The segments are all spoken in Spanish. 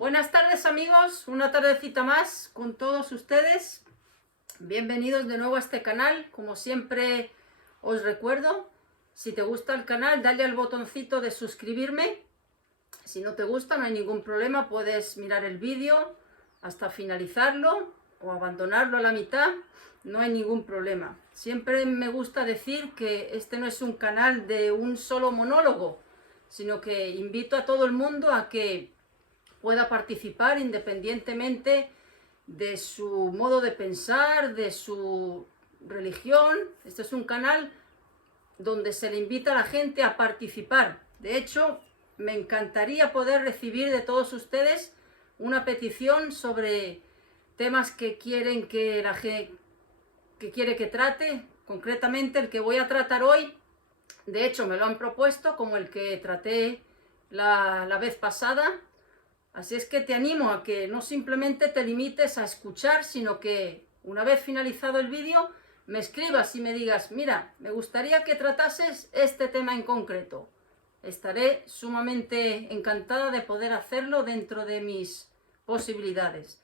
Buenas tardes amigos, una tardecita más con todos ustedes. Bienvenidos de nuevo a este canal. Como siempre os recuerdo, si te gusta el canal, dale al botoncito de suscribirme. Si no te gusta, no hay ningún problema, puedes mirar el vídeo hasta finalizarlo o abandonarlo a la mitad, no hay ningún problema. Siempre me gusta decir que este no es un canal de un solo monólogo, sino que invito a todo el mundo a que pueda participar independientemente de su modo de pensar, de su religión. Este es un canal donde se le invita a la gente a participar. De hecho, me encantaría poder recibir de todos ustedes una petición sobre temas que quieren que la gente quiere que trate. Concretamente el que voy a tratar hoy, de hecho me lo han propuesto como el que traté la vez pasada. Así es que te animo a que no simplemente te limites a escuchar, sino que una vez finalizado el vídeo me escribas y me digas: mira, me gustaría que tratases este tema en concreto. Estaré sumamente encantada de poder hacerlo dentro de mis posibilidades.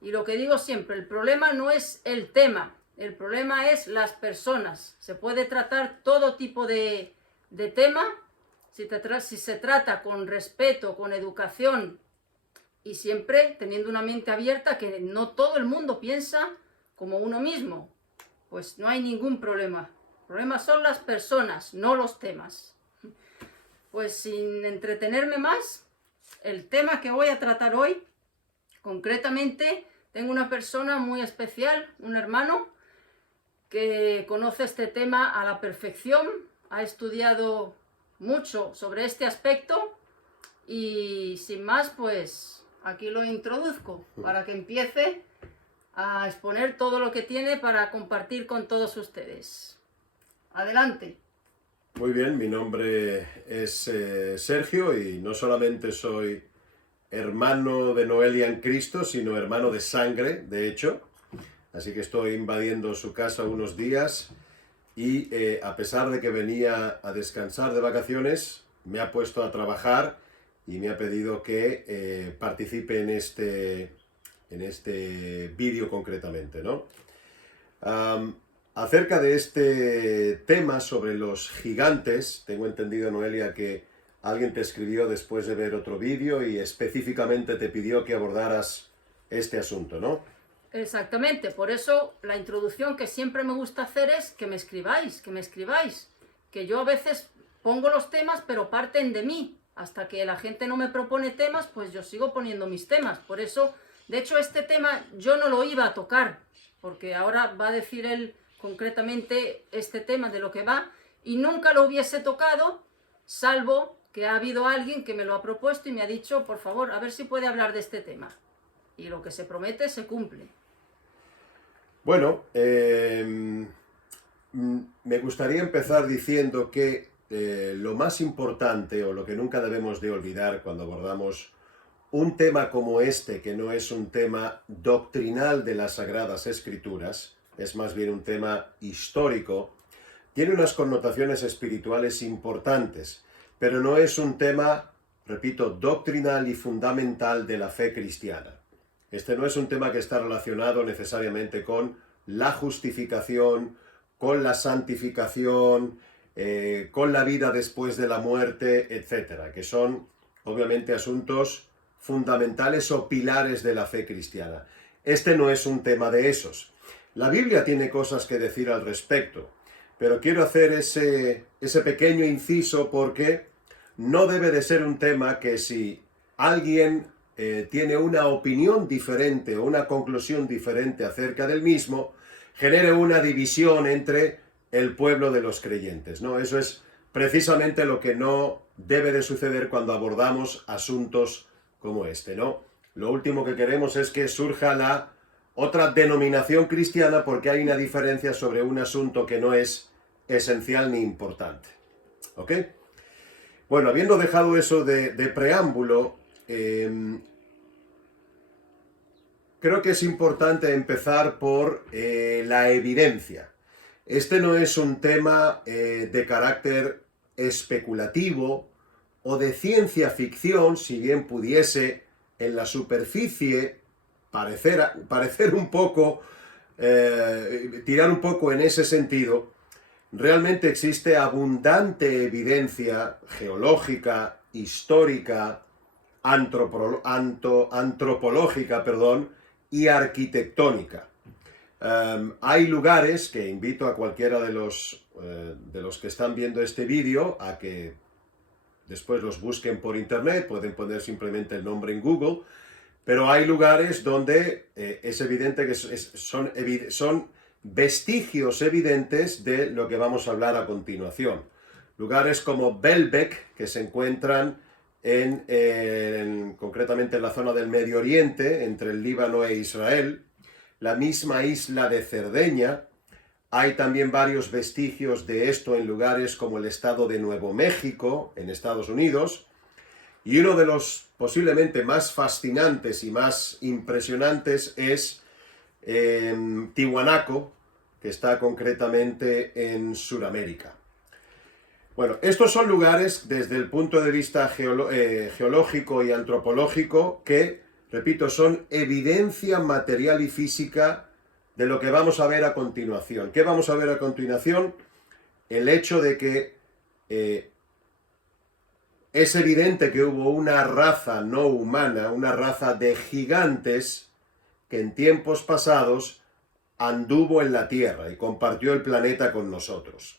Y lo que digo siempre, el problema no es el tema, el problema es las personas. Se puede tratar todo tipo de tema, si se trata con respeto, con educación y siempre teniendo una mente abierta, que no todo el mundo piensa como uno mismo, pues no hay ningún problema. El problema son las personas, no los temas. Pues sin entretenerme más, el tema que voy a tratar hoy, concretamente, tengo una persona muy especial, un hermano, que conoce este tema a la perfección, ha estudiado mucho sobre este aspecto y sin más, pues aquí lo introduzco para que empiece a exponer todo lo que tiene para compartir con todos ustedes. Adelante. Muy bien, mi nombre es Sergio y no solamente soy hermano de Noelia en Cristo, sino hermano de sangre, de hecho. Así que estoy invadiendo su casa unos días y a pesar de que venía a descansar de vacaciones, me ha puesto a trabajar y me ha pedido que participe en este vídeo concretamente, ¿no? Acerca de este tema sobre los gigantes, tengo entendido, Noelia, que alguien te escribió después de ver otro vídeo y específicamente te pidió que abordaras este asunto, ¿no? Exactamente, por eso la introducción que siempre me gusta hacer es que me escribáis, que yo a veces pongo los temas pero parten de mí. Hasta que la gente no me propone temas, pues yo sigo poniendo mis temas. Por eso, de hecho, este tema yo no lo iba a tocar, porque ahora va a decir él concretamente este tema de lo que va, y nunca lo hubiese tocado, salvo que ha habido alguien que me lo ha propuesto y me ha dicho: por favor, a ver si puede hablar de este tema. Y lo que se promete se cumple. Bueno, me gustaría empezar diciendo que lo más importante, o lo que nunca debemos de olvidar cuando abordamos un tema como este, que no es un tema doctrinal de las Sagradas Escrituras, es más bien un tema histórico, tiene unas connotaciones espirituales importantes, pero no es un tema, repito, doctrinal y fundamental de la fe cristiana. Este no es un tema que está relacionado necesariamente con la justificación, con la santificación, con la vida después de la muerte, etcétera, que son obviamente asuntos fundamentales o pilares de la fe cristiana. Este no es un tema de esos. La Biblia tiene cosas que decir al respecto, pero quiero hacer ese pequeño inciso porque no debe de ser un tema que si alguien tiene una opinión diferente o una conclusión diferente acerca del mismo, genere una división entre el pueblo de los creyentes, ¿no? Eso es precisamente lo que no debe de suceder cuando abordamos asuntos como este, ¿no? Lo último que queremos es que surja la otra denominación cristiana porque hay una diferencia sobre un asunto que no es esencial ni importante, ¿ok? Bueno, habiendo dejado eso de preámbulo, creo que es importante empezar por la evidencia. Este no es un tema de carácter especulativo o de ciencia ficción, si bien pudiese en la superficie parecer un poco, tirar un poco en ese sentido, realmente existe abundante evidencia geológica, histórica, antropológica, perdón, y arquitectónica. Hay lugares que invito a cualquiera de los que están viendo este vídeo a que después los busquen por internet, pueden poner simplemente el nombre en Google, pero hay lugares donde es evidente que son vestigios evidentes de lo que vamos a hablar a continuación. Lugares como Baalbek, que se encuentran concretamente en la zona del Medio Oriente, entre el Líbano e Israel, la misma isla de Cerdeña. Hay también varios vestigios de esto en lugares como el estado de Nuevo México, en Estados Unidos, y uno de los posiblemente más fascinantes y más impresionantes es Tiwanaku, que está concretamente en Sudamérica. Bueno, estos son lugares desde el punto de vista geológico y antropológico que, repito, son evidencia material y física de lo que vamos a ver a continuación. ¿Qué vamos a ver a continuación? El hecho de que es evidente que hubo una raza no humana, una raza de gigantes que en tiempos pasados anduvo en la Tierra y compartió el planeta con nosotros.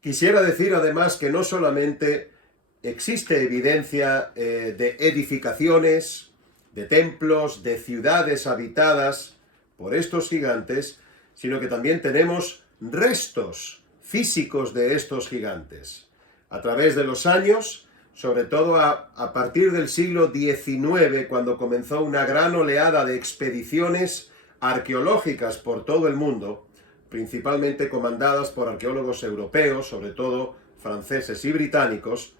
Quisiera decir además que no solamente existe evidencia de edificaciones, de templos, de ciudades habitadas por estos gigantes, sino que también tenemos restos físicos de estos gigantes. A través de los años, sobre todo a partir del siglo XIX, cuando comenzó una gran oleada de expediciones arqueológicas por todo el mundo, principalmente comandadas por arqueólogos europeos, sobre todo franceses y británicos,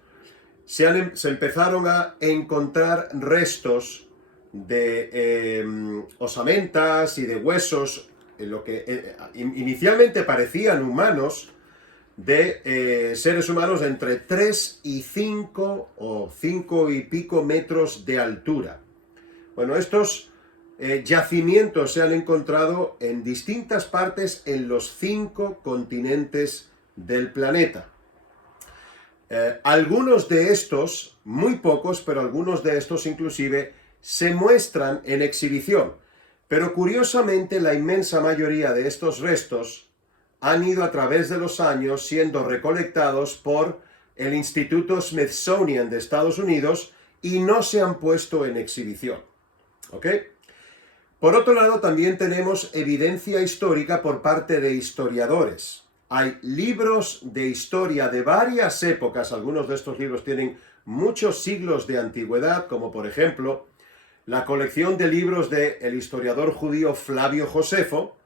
se empezaron a encontrar restos de osamentas y de huesos, en lo que inicialmente parecían humanos, de seres humanos de entre 3 y 5 o 5 y pico metros de altura. Bueno, estos yacimientos se han encontrado en distintas partes en los 5 continentes del planeta. Algunos de estos, muy pocos, pero algunos de estos inclusive, se muestran en exhibición. Pero curiosamente la inmensa mayoría de estos restos han ido a través de los años siendo recolectados por el Instituto Smithsonian de Estados Unidos y no se han puesto en exhibición. ¿Ok? Por otro lado, también tenemos evidencia histórica por parte de historiadores. Hay libros de historia de varias épocas, algunos de estos libros tienen muchos siglos de antigüedad, como por ejemplo la colección de libros del historiador judío Flavio Josefo.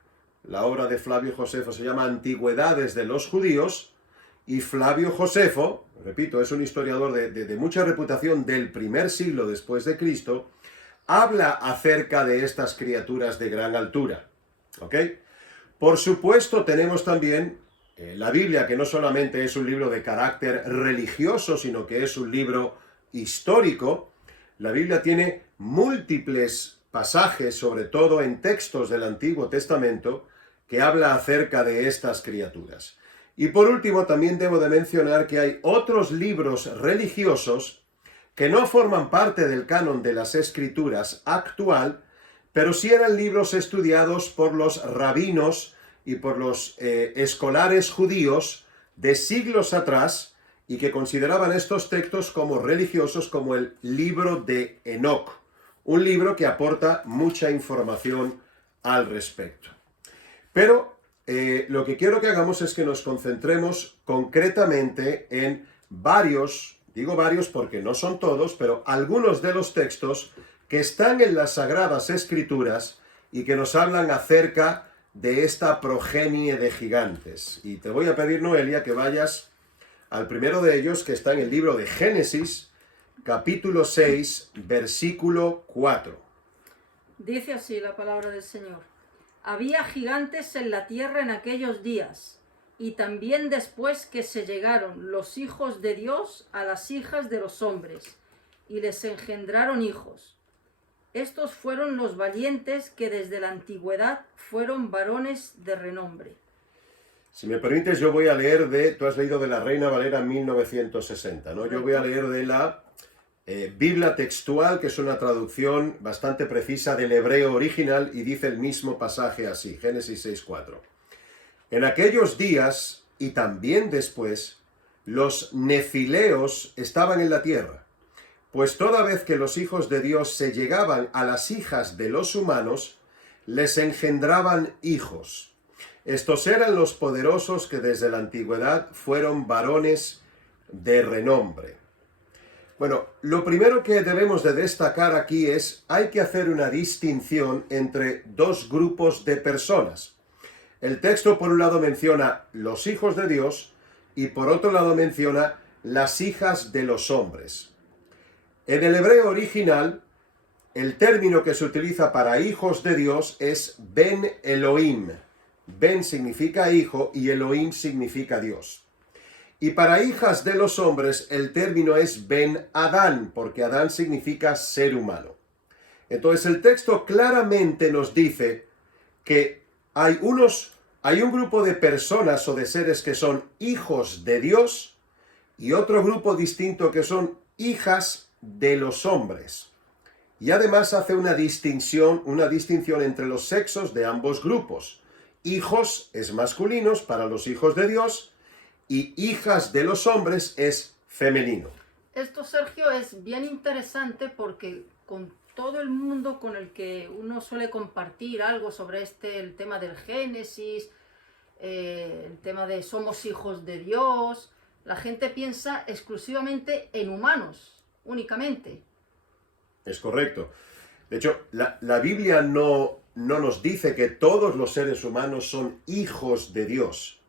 La obra de Flavio Josefo se llama Antigüedades de los Judíos, y Flavio Josefo, repito, es un historiador de mucha reputación del primer siglo después de Cristo, habla acerca de estas criaturas de gran altura. ¿Ok? Por supuesto, tenemos también la Biblia, que no solamente es un libro de carácter religioso, sino que es un libro histórico. La Biblia tiene múltiples pasajes, sobre todo en textos del Antiguo Testamento, que habla acerca de estas criaturas. Y por último, también debo de mencionar que hay otros libros religiosos que no forman parte del canon de las Escrituras actual, pero sí eran libros estudiados por los rabinos y por los escolares judíos de siglos atrás, y que consideraban estos textos como religiosos, como el libro de Enoc, un libro que aporta mucha información al respecto. Pero lo que quiero que hagamos es que nos concentremos concretamente en varios, digo varios porque no son todos, pero algunos de los textos que están en las Sagradas Escrituras y que nos hablan acerca de esta progenie de gigantes. Y te voy a pedir, Noelia, que vayas al primero de ellos, que está en el libro de Génesis, capítulo 6, versículo 4. Dice así la palabra del Señor. Había gigantes en la tierra en aquellos días, y también después que se llegaron los hijos de Dios a las hijas de los hombres, y les engendraron hijos. Estos fueron los valientes que desde la antigüedad fueron varones de renombre. Si me permites, yo voy a leer tú has leído de la Reina Valera 1960, ¿no? Yo voy a leer de la Biblia textual, que es una traducción bastante precisa del hebreo original, y dice el mismo pasaje así, Génesis 6:4. En aquellos días, y también después, los nefileos estaban en la tierra, pues toda vez que los hijos de Dios se llegaban a las hijas de los humanos, les engendraban hijos. Estos eran los poderosos que desde la antigüedad fueron varones de renombre. Bueno, lo primero que debemos de destacar aquí es, hay que hacer una distinción entre dos grupos de personas. El texto por un lado menciona los hijos de Dios y por otro lado menciona las hijas de los hombres. En el hebreo original, el término que se utiliza para hijos de Dios es Ben Elohim. Ben significa hijo y Elohim significa Dios. Y para hijas de los hombres el término es Ben Adán, porque Adán significa ser humano. Entonces el texto claramente nos dice que hay un grupo de personas o de seres que son hijos de Dios y otro grupo distinto que son hijas de los hombres. Y además hace una distinción entre los sexos de ambos grupos. Hijos es masculinos para los hijos de Dios y hijas de los hombres es femenino. Esto, Sergio, es bien interesante porque con todo el mundo con el que uno suele compartir algo sobre el tema del Génesis, el tema de somos hijos de Dios, la gente piensa exclusivamente en humanos, únicamente. Es correcto. De hecho, la Biblia no nos dice que todos los seres humanos son hijos de Dios.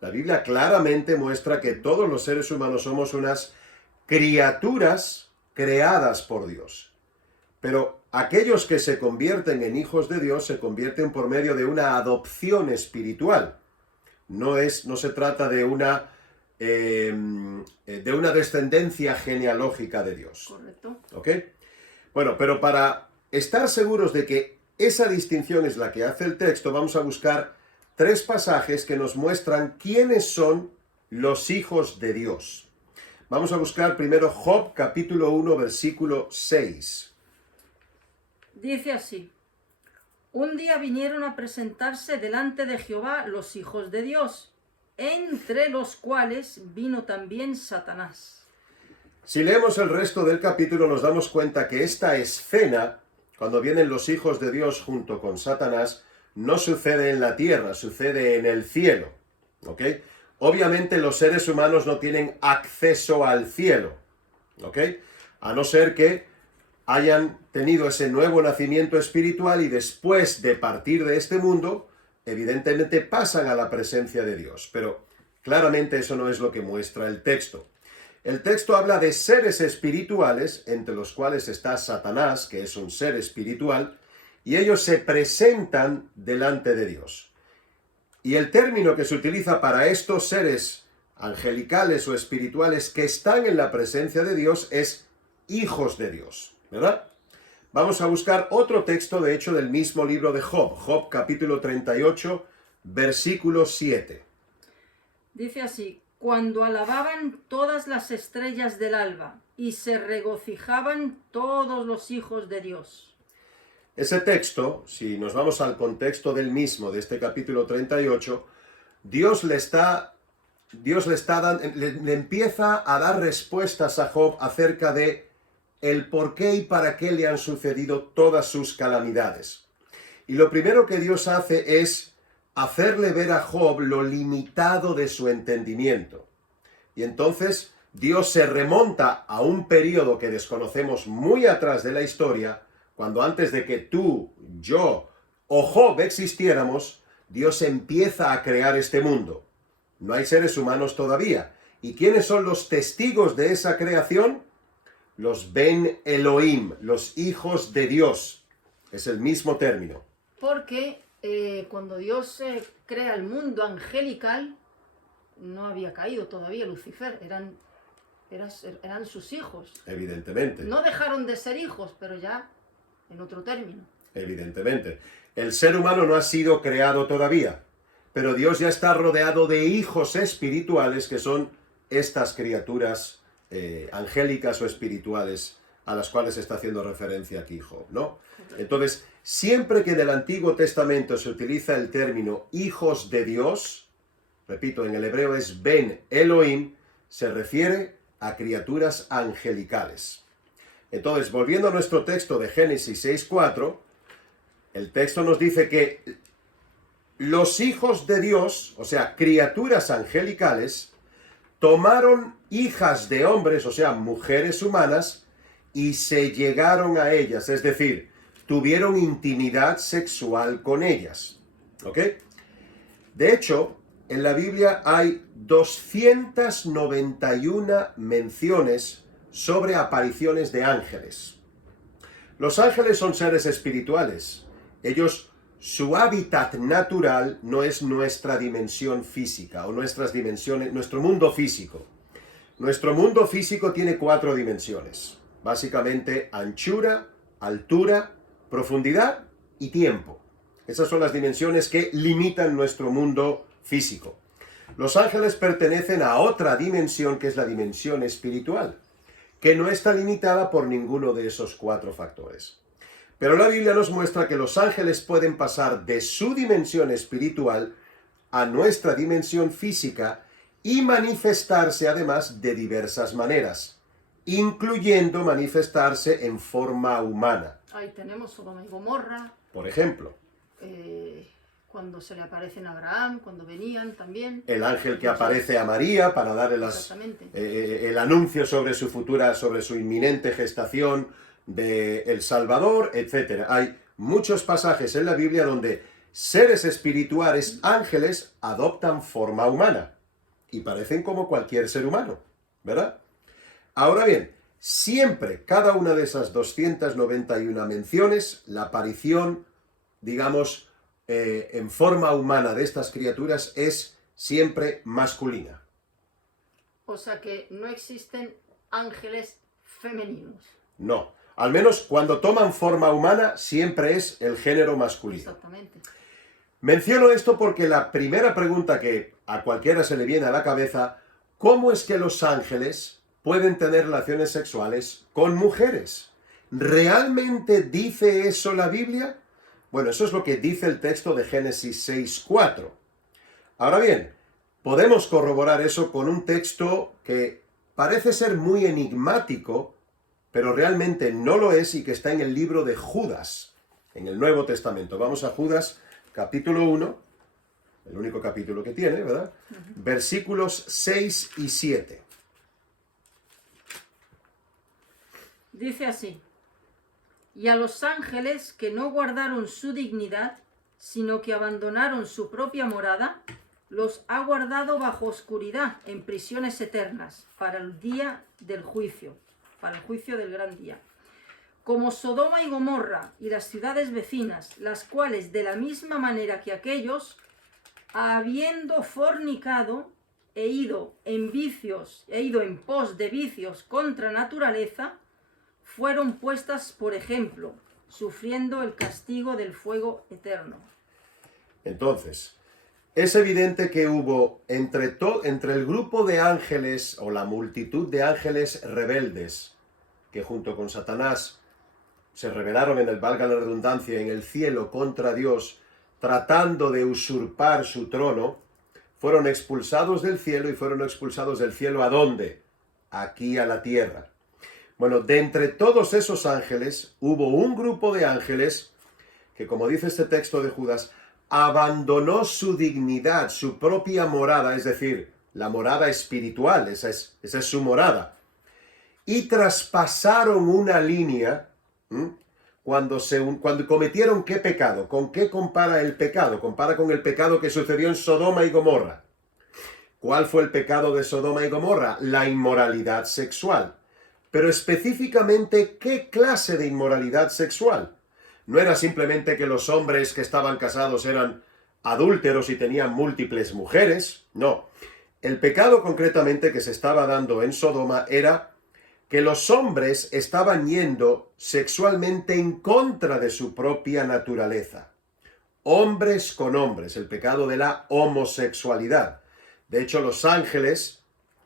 La Biblia claramente muestra que todos los seres humanos somos unas criaturas creadas por Dios. Pero aquellos que se convierten en hijos de Dios se convierten por medio de una adopción espiritual. No se trata de una descendencia genealógica de Dios. Correcto. ¿Ok? Bueno, pero para estar seguros de que esa distinción es la que hace el texto, vamos a buscar 3 pasajes que nos muestran quiénes son los hijos de Dios. Vamos a buscar primero Job capítulo 1 versículo 6. Dice así: un día vinieron a presentarse delante de Jehová los hijos de Dios, entre los cuales vino también Satanás. Si leemos el resto del capítulo nos damos cuenta que esta escena, cuando vienen los hijos de Dios junto con Satanás, no sucede en la tierra, sucede en el cielo. ¿Ok? Obviamente los seres humanos no tienen acceso al cielo. ¿Ok? A no ser que hayan tenido ese nuevo nacimiento espiritual y después de partir de este mundo, evidentemente pasan a la presencia de Dios. Pero claramente eso no es lo que muestra el texto. El texto habla de seres espirituales, entre los cuales está Satanás, que es un ser espiritual, y ellos se presentan delante de Dios. Y el término que se utiliza para estos seres angelicales o espirituales que están en la presencia de Dios es hijos de Dios, ¿verdad? Vamos a buscar otro texto, de hecho, del mismo libro de Job, Job capítulo 38, versículo 7. Dice así: cuando alababan todas las estrellas del alba y se regocijaban todos los hijos de Dios. Ese texto, si nos vamos al contexto del mismo, de este capítulo 38, Dios le empieza a dar respuestas a Job acerca de el por qué y para qué le han sucedido todas sus calamidades. Y lo primero que Dios hace es hacerle ver a Job lo limitado de su entendimiento. Y entonces Dios se remonta a un periodo que desconocemos muy atrás de la historia, cuando antes de que tú, yo o Job existiéramos, Dios empieza a crear este mundo. No hay seres humanos todavía. ¿Y quiénes son los testigos de esa creación? Los Ben Elohim, los hijos de Dios. Es el mismo término. Porque cuando Dios crea el mundo angelical, no había caído todavía Lucifer. Eran eran sus hijos. Evidentemente. No dejaron de ser hijos, pero ya en otro término. Evidentemente. El ser humano no ha sido creado todavía, pero Dios ya está rodeado de hijos espirituales que son estas criaturas angélicas o espirituales a las cuales se está haciendo referencia aquí Job, ¿no? Entonces, siempre que en el Antiguo Testamento se utiliza el término hijos de Dios, repito, en el hebreo es Ben Elohim, se refiere a criaturas angelicales. Entonces, volviendo a nuestro texto de Génesis 6:4, el texto nos dice que los hijos de Dios, o sea, criaturas angelicales, tomaron hijas de hombres, o sea, mujeres humanas, y se llegaron a ellas, es decir, tuvieron intimidad sexual con ellas. ¿Ok? De hecho, en la Biblia hay 291 menciones sobre apariciones de ángeles. Los ángeles son seres espirituales. Ellos, su hábitat natural no es nuestra dimensión física o nuestras dimensiones, nuestro mundo físico. Nuestro mundo físico tiene 4 dimensiones. Básicamente anchura, altura, profundidad y tiempo. Esas son las dimensiones que limitan nuestro mundo físico. Los ángeles pertenecen a otra dimensión que es la dimensión espiritual, que no está limitada por ninguno de esos 4 factores. Pero la Biblia nos muestra que los ángeles pueden pasar de su dimensión espiritual a nuestra dimensión física y manifestarse además de diversas maneras, incluyendo manifestarse en forma humana. Ahí tenemos Sodoma y Gomorra. Por ejemplo, cuando se le aparecen a Abraham, cuando venían también. el ángel que aparece a María para darle el anuncio sobre su futura, sobre su inminente gestación de el Salvador, etc. Hay muchos pasajes en la Biblia donde seres espirituales, ángeles, adoptan forma humana y parecen como cualquier ser humano, ¿verdad? Ahora bien, siempre, cada una de esas 291 menciones, la aparición, digamos, en forma humana de estas criaturas es siempre masculina. O sea que no existen ángeles femeninos. No, al menos cuando toman forma humana siempre es el género masculino. Exactamente. Menciono esto porque la primera pregunta que a cualquiera se le viene a la cabeza, ¿cómo es que los ángeles pueden tener relaciones sexuales con mujeres? ¿Realmente dice eso la Biblia? Bueno, eso es lo que dice el texto de Génesis 6:4. Ahora bien, podemos corroborar eso con un texto que parece ser muy enigmático, pero realmente no lo es y que está en el libro de Judas, en el Nuevo Testamento. Vamos a Judas, capítulo 1, el único capítulo que tiene, ¿verdad? Versículos 6 y 7. Dice así: y a los ángeles que no guardaron su dignidad, sino que abandonaron su propia morada, los ha guardado bajo oscuridad en prisiones eternas para el día del juicio, para el juicio del gran día. Como Sodoma y Gomorra y las ciudades vecinas, las cuales de la misma manera que aquellos, habiendo fornicado, he ido en pos de vicios contra naturaleza, fueron puestas por ejemplo, sufriendo el castigo del fuego eterno. Entonces, es evidente que hubo entre el grupo de ángeles o la multitud de ángeles rebeldes que junto con Satanás se rebelaron valga la redundancia, en el cielo contra Dios, tratando de usurpar su trono, fueron expulsados del cielo y fueron expulsados del cielo ¿a dónde? Aquí a la tierra. Bueno, de entre todos esos ángeles, hubo un grupo de ángeles que, como dice este texto de Judas, abandonó su dignidad, su propia morada, es decir, la morada espiritual, esa es su morada, y traspasaron una línea cuando cometieron ¿qué pecado? ¿Con qué compara el pecado? Compara con el pecado que sucedió en Sodoma y Gomorra. ¿Cuál fue el pecado de Sodoma y Gomorra? La inmoralidad sexual. Pero específicamente, ¿qué clase de inmoralidad sexual? No era simplemente que los hombres que estaban casados eran adúlteros y tenían múltiples mujeres, no. El pecado concretamente que se estaba dando en Sodoma era que los hombres estaban yendo sexualmente en contra de su propia naturaleza. Hombres con hombres, el pecado de la homosexualidad. De hecho, los ángeles,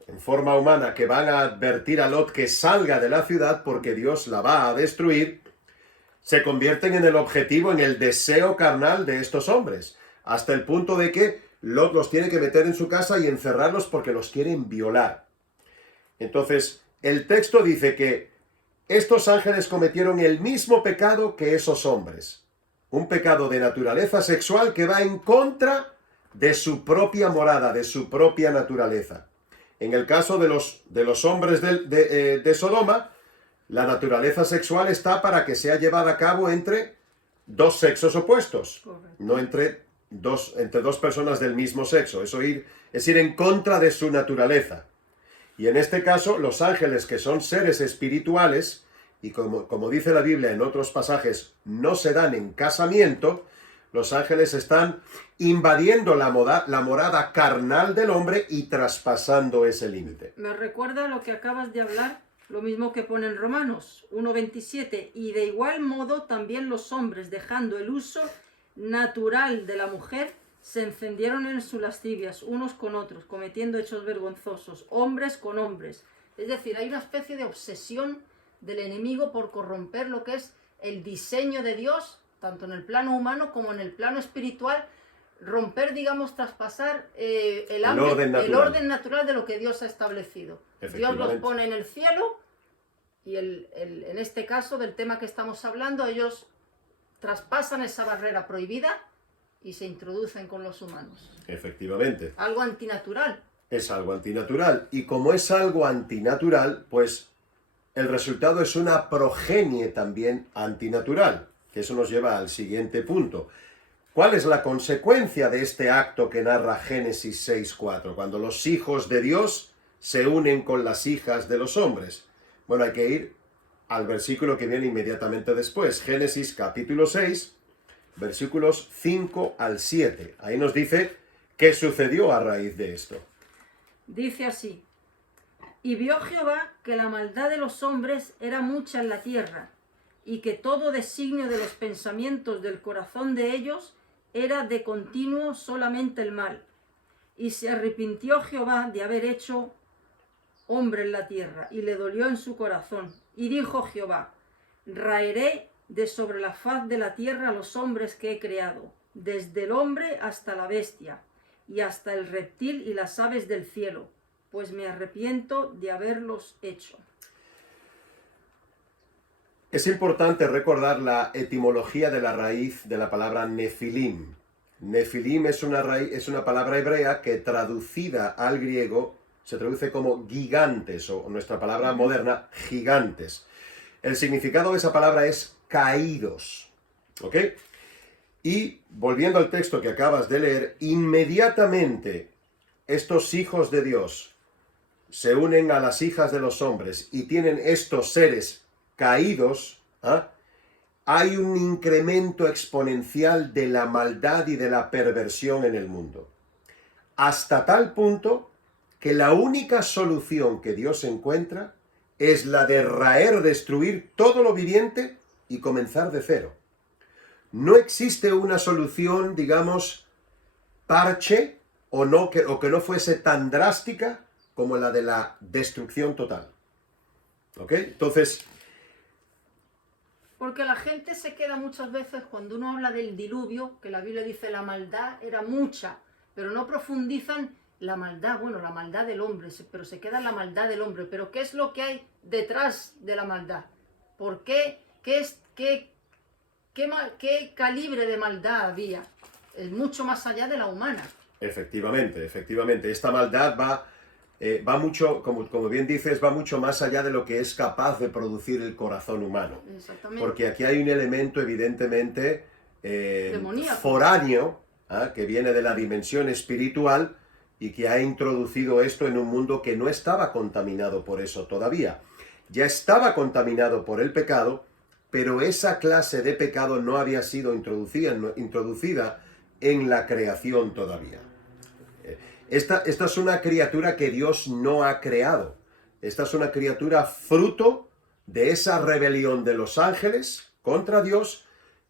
en forma humana, que van a advertir a Lot que salga de la ciudad porque Dios la va a destruir, se convierten en el objetivo, en el deseo carnal de estos hombres, hasta el punto de que Lot los tiene que meter en su casa y encerrarlos porque los quieren violar. Entonces, el texto dice que estos ángeles cometieron el mismo pecado que esos hombres. Un pecado de naturaleza sexual que va en contra de su propia morada, de su propia naturaleza. En el caso de los hombres de Sodoma, la naturaleza sexual está para que sea llevada a cabo entre dos sexos opuestos, Correcto. no entre dos personas del mismo sexo. Eso es ir en contra de su naturaleza. Y en este caso, los ángeles, que son seres espirituales, y como dice la Biblia en otros pasajes, no se dan en casamiento, los ángeles están invadiendo la morada carnal del hombre y traspasando ese límite. Me recuerda lo que acabas de hablar, lo mismo que pone en Romanos 1:27, y de igual modo también los hombres, dejando el uso natural de la mujer, se encendieron en sus lascivias unos con otros, cometiendo hechos vergonzosos, hombres con hombres. Es decir, hay una especie de obsesión del enemigo por corromper lo que es el diseño de Dios, tanto en el plano humano como en el plano espiritual, romper, digamos, traspasar el orden natural de lo que Dios ha establecido. Dios los pone en el cielo y en este caso del tema que estamos hablando, ellos traspasan esa barrera prohibida y se introducen con los humanos. Efectivamente. Algo antinatural. Es algo antinatural. Y como es algo antinatural, pues el resultado es una progenie también antinatural. Que eso nos lleva al siguiente punto. ¿Cuál es la consecuencia de este acto que narra Génesis 6:4? Cuando los hijos de Dios se unen con las hijas de los hombres. Bueno, hay que ir al versículo que viene inmediatamente después. Génesis capítulo 6, versículos 5 al 7. Ahí nos dice qué sucedió a raíz de esto. Dice así: y vio Jehová que la maldad de los hombres era mucha en la tierra, y que todo designio de los pensamientos del corazón de ellos era de continuo solamente el mal. Y se arrepintió Jehová de haber hecho hombre en la tierra, y le dolió en su corazón. Y dijo Jehová: raeré de sobre la faz de la tierra a los hombres que he creado, desde el hombre hasta la bestia, y hasta el reptil y las aves del cielo, pues me arrepiento de haberlos hecho. Es importante recordar la etimología de la raíz de la palabra nefilim. Nefilim es una palabra hebrea que traducida al griego se traduce como gigantes, o nuestra palabra moderna, gigantes. El significado de esa palabra es caídos. ¿Ok? Y volviendo al texto que acabas de leer, inmediatamente estos hijos de Dios se unen a las hijas de los hombres y tienen estos seres caídos, hay un incremento exponencial de la maldad y de la perversión en el mundo. Hasta tal punto que la única solución que Dios encuentra es la de raer, destruir todo lo viviente y comenzar de cero. No existe una solución, digamos, parche o que no fuese tan drástica como la de la destrucción total. ¿Ok? Entonces, porque la gente se queda muchas veces cuando uno habla del diluvio, que la Biblia dice la maldad era mucha, pero no profundizan la maldad, bueno, la maldad del hombre, pero se queda en la maldad del hombre. Pero ¿qué es lo que hay detrás de la maldad? ¿Por qué? ¿Qué calibre de maldad había? Es mucho más allá de la humana. Efectivamente. Esta maldad va mucho, como bien dices, va mucho más allá de lo que es capaz de producir el corazón humano. Exactamente. Porque aquí hay un elemento evidentemente foráneo, que viene de la dimensión espiritual y que ha introducido esto en un mundo que no estaba contaminado por eso todavía. Ya estaba contaminado por el pecado, pero esa clase de pecado no había sido introducida en la creación todavía. Esta es una criatura que Dios no ha creado. Esta es una criatura fruto de esa rebelión de los ángeles contra Dios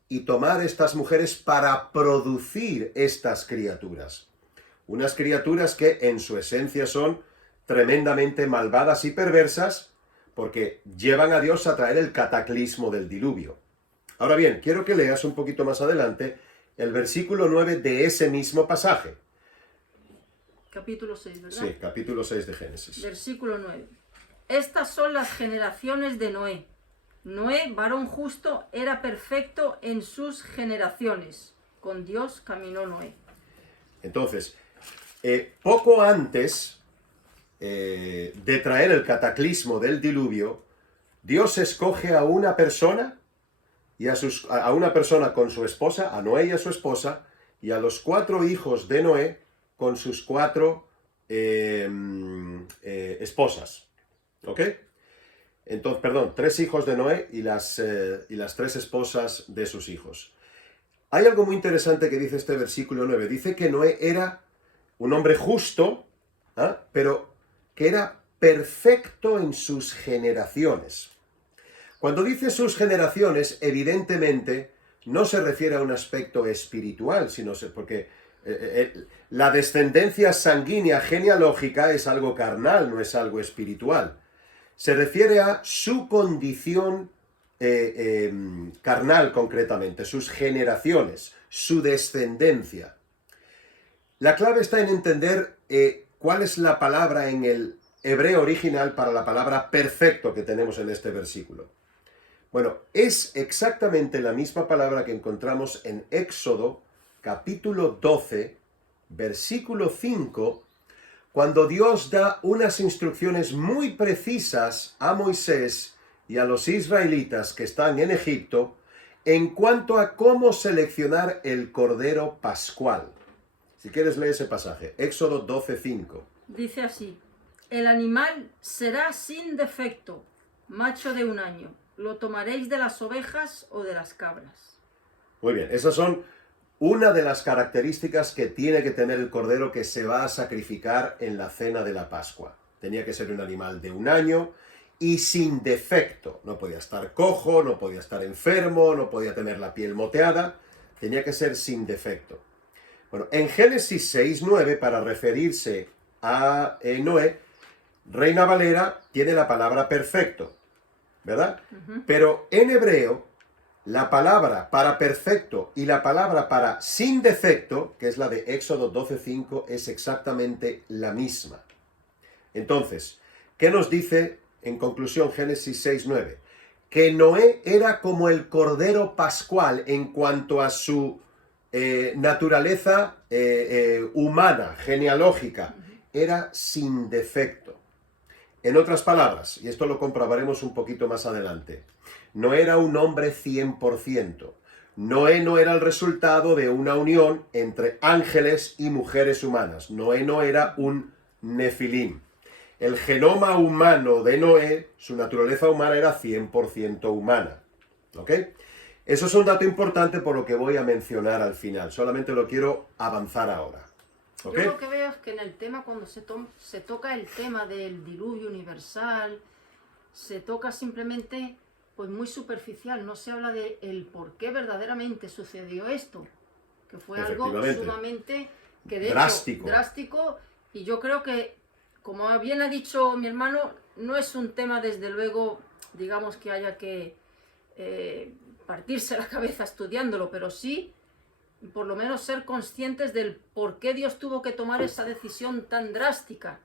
y tomar estas mujeres para producir estas criaturas. Unas criaturas que en su esencia son tremendamente malvadas y perversas porque llevan a Dios a traer el cataclismo del diluvio. Ahora bien, quiero que leas un poquito más adelante el versículo 9 de ese mismo pasaje. Capítulo 6, ¿verdad? Sí, capítulo 6 de Génesis. Versículo 9. Estas son las generaciones de Noé. Noé, varón justo, era perfecto en sus generaciones. Con Dios caminó Noé. Entonces, poco antes de traer el cataclismo del diluvio, Dios escoge a una persona y a una persona con su esposa, a Noé y a su esposa, y a los 4 hijos de Noé con sus 4 esposas. ¿Ok? Entonces, perdón, 3 hijos de Noé y las 3 esposas de sus hijos. Hay algo muy interesante que dice este versículo 9. Dice que Noé era un hombre justo, pero que era perfecto en sus generaciones. Cuando dice sus generaciones, evidentemente no se refiere a un aspecto espiritual, sino porque la descendencia sanguínea genealógica es algo carnal, no es algo espiritual. Se refiere a su condición carnal concretamente, sus generaciones, su descendencia. La clave está en entender cuál es la palabra en el hebreo original para la palabra perfecto que tenemos en este versículo. Bueno, es exactamente la misma palabra que encontramos en Éxodo, capítulo 12, versículo 5, cuando Dios da unas instrucciones muy precisas a Moisés y a los israelitas que están en Egipto en cuanto a cómo seleccionar el cordero pascual. Si quieres, lee ese pasaje, Éxodo 12, 5. Dice así: el animal será sin defecto, macho de 1 año. Lo tomaréis de las ovejas o de las cabras. Muy bien, esas son una de las características que tiene que tener el cordero que se va a sacrificar en la cena de la Pascua. Tenía que ser un animal de 1 año y sin defecto. No podía estar cojo, no podía estar enfermo, no podía tener la piel moteada. Tenía que ser sin defecto. Bueno, en Génesis 6, 9, para referirse a Noé, Reina Valera tiene la palabra perfecto, ¿verdad? Pero en hebreo, la palabra para perfecto y la palabra para sin defecto, que es la de Éxodo 12:5, es exactamente la misma. Entonces, ¿qué nos dice en conclusión Génesis 6:9? Que Noé era como el cordero pascual en cuanto a su naturaleza humana, genealógica, era sin defecto. En otras palabras, y esto lo comprobaremos un poquito más adelante, no era un hombre 100%. Noé no era el resultado de una unión entre ángeles y mujeres humanas. Noé no era un nefilim. El genoma humano de Noé, su naturaleza humana era 100% humana. ¿Ok? Eso es un dato importante por lo que voy a mencionar al final. Solamente lo quiero avanzar ahora. ¿Ok? Yo lo que veo es que en el tema, cuando se toca el tema del diluvio universal, se toca simplemente pues muy superficial, no se habla de el por qué verdaderamente sucedió esto, que fue algo sumamente drástico, y yo creo que, como bien ha dicho mi hermano, no es un tema desde luego, digamos, que haya que partirse la cabeza estudiándolo, pero sí por lo menos ser conscientes del por qué Dios tuvo que tomar esa decisión tan drástica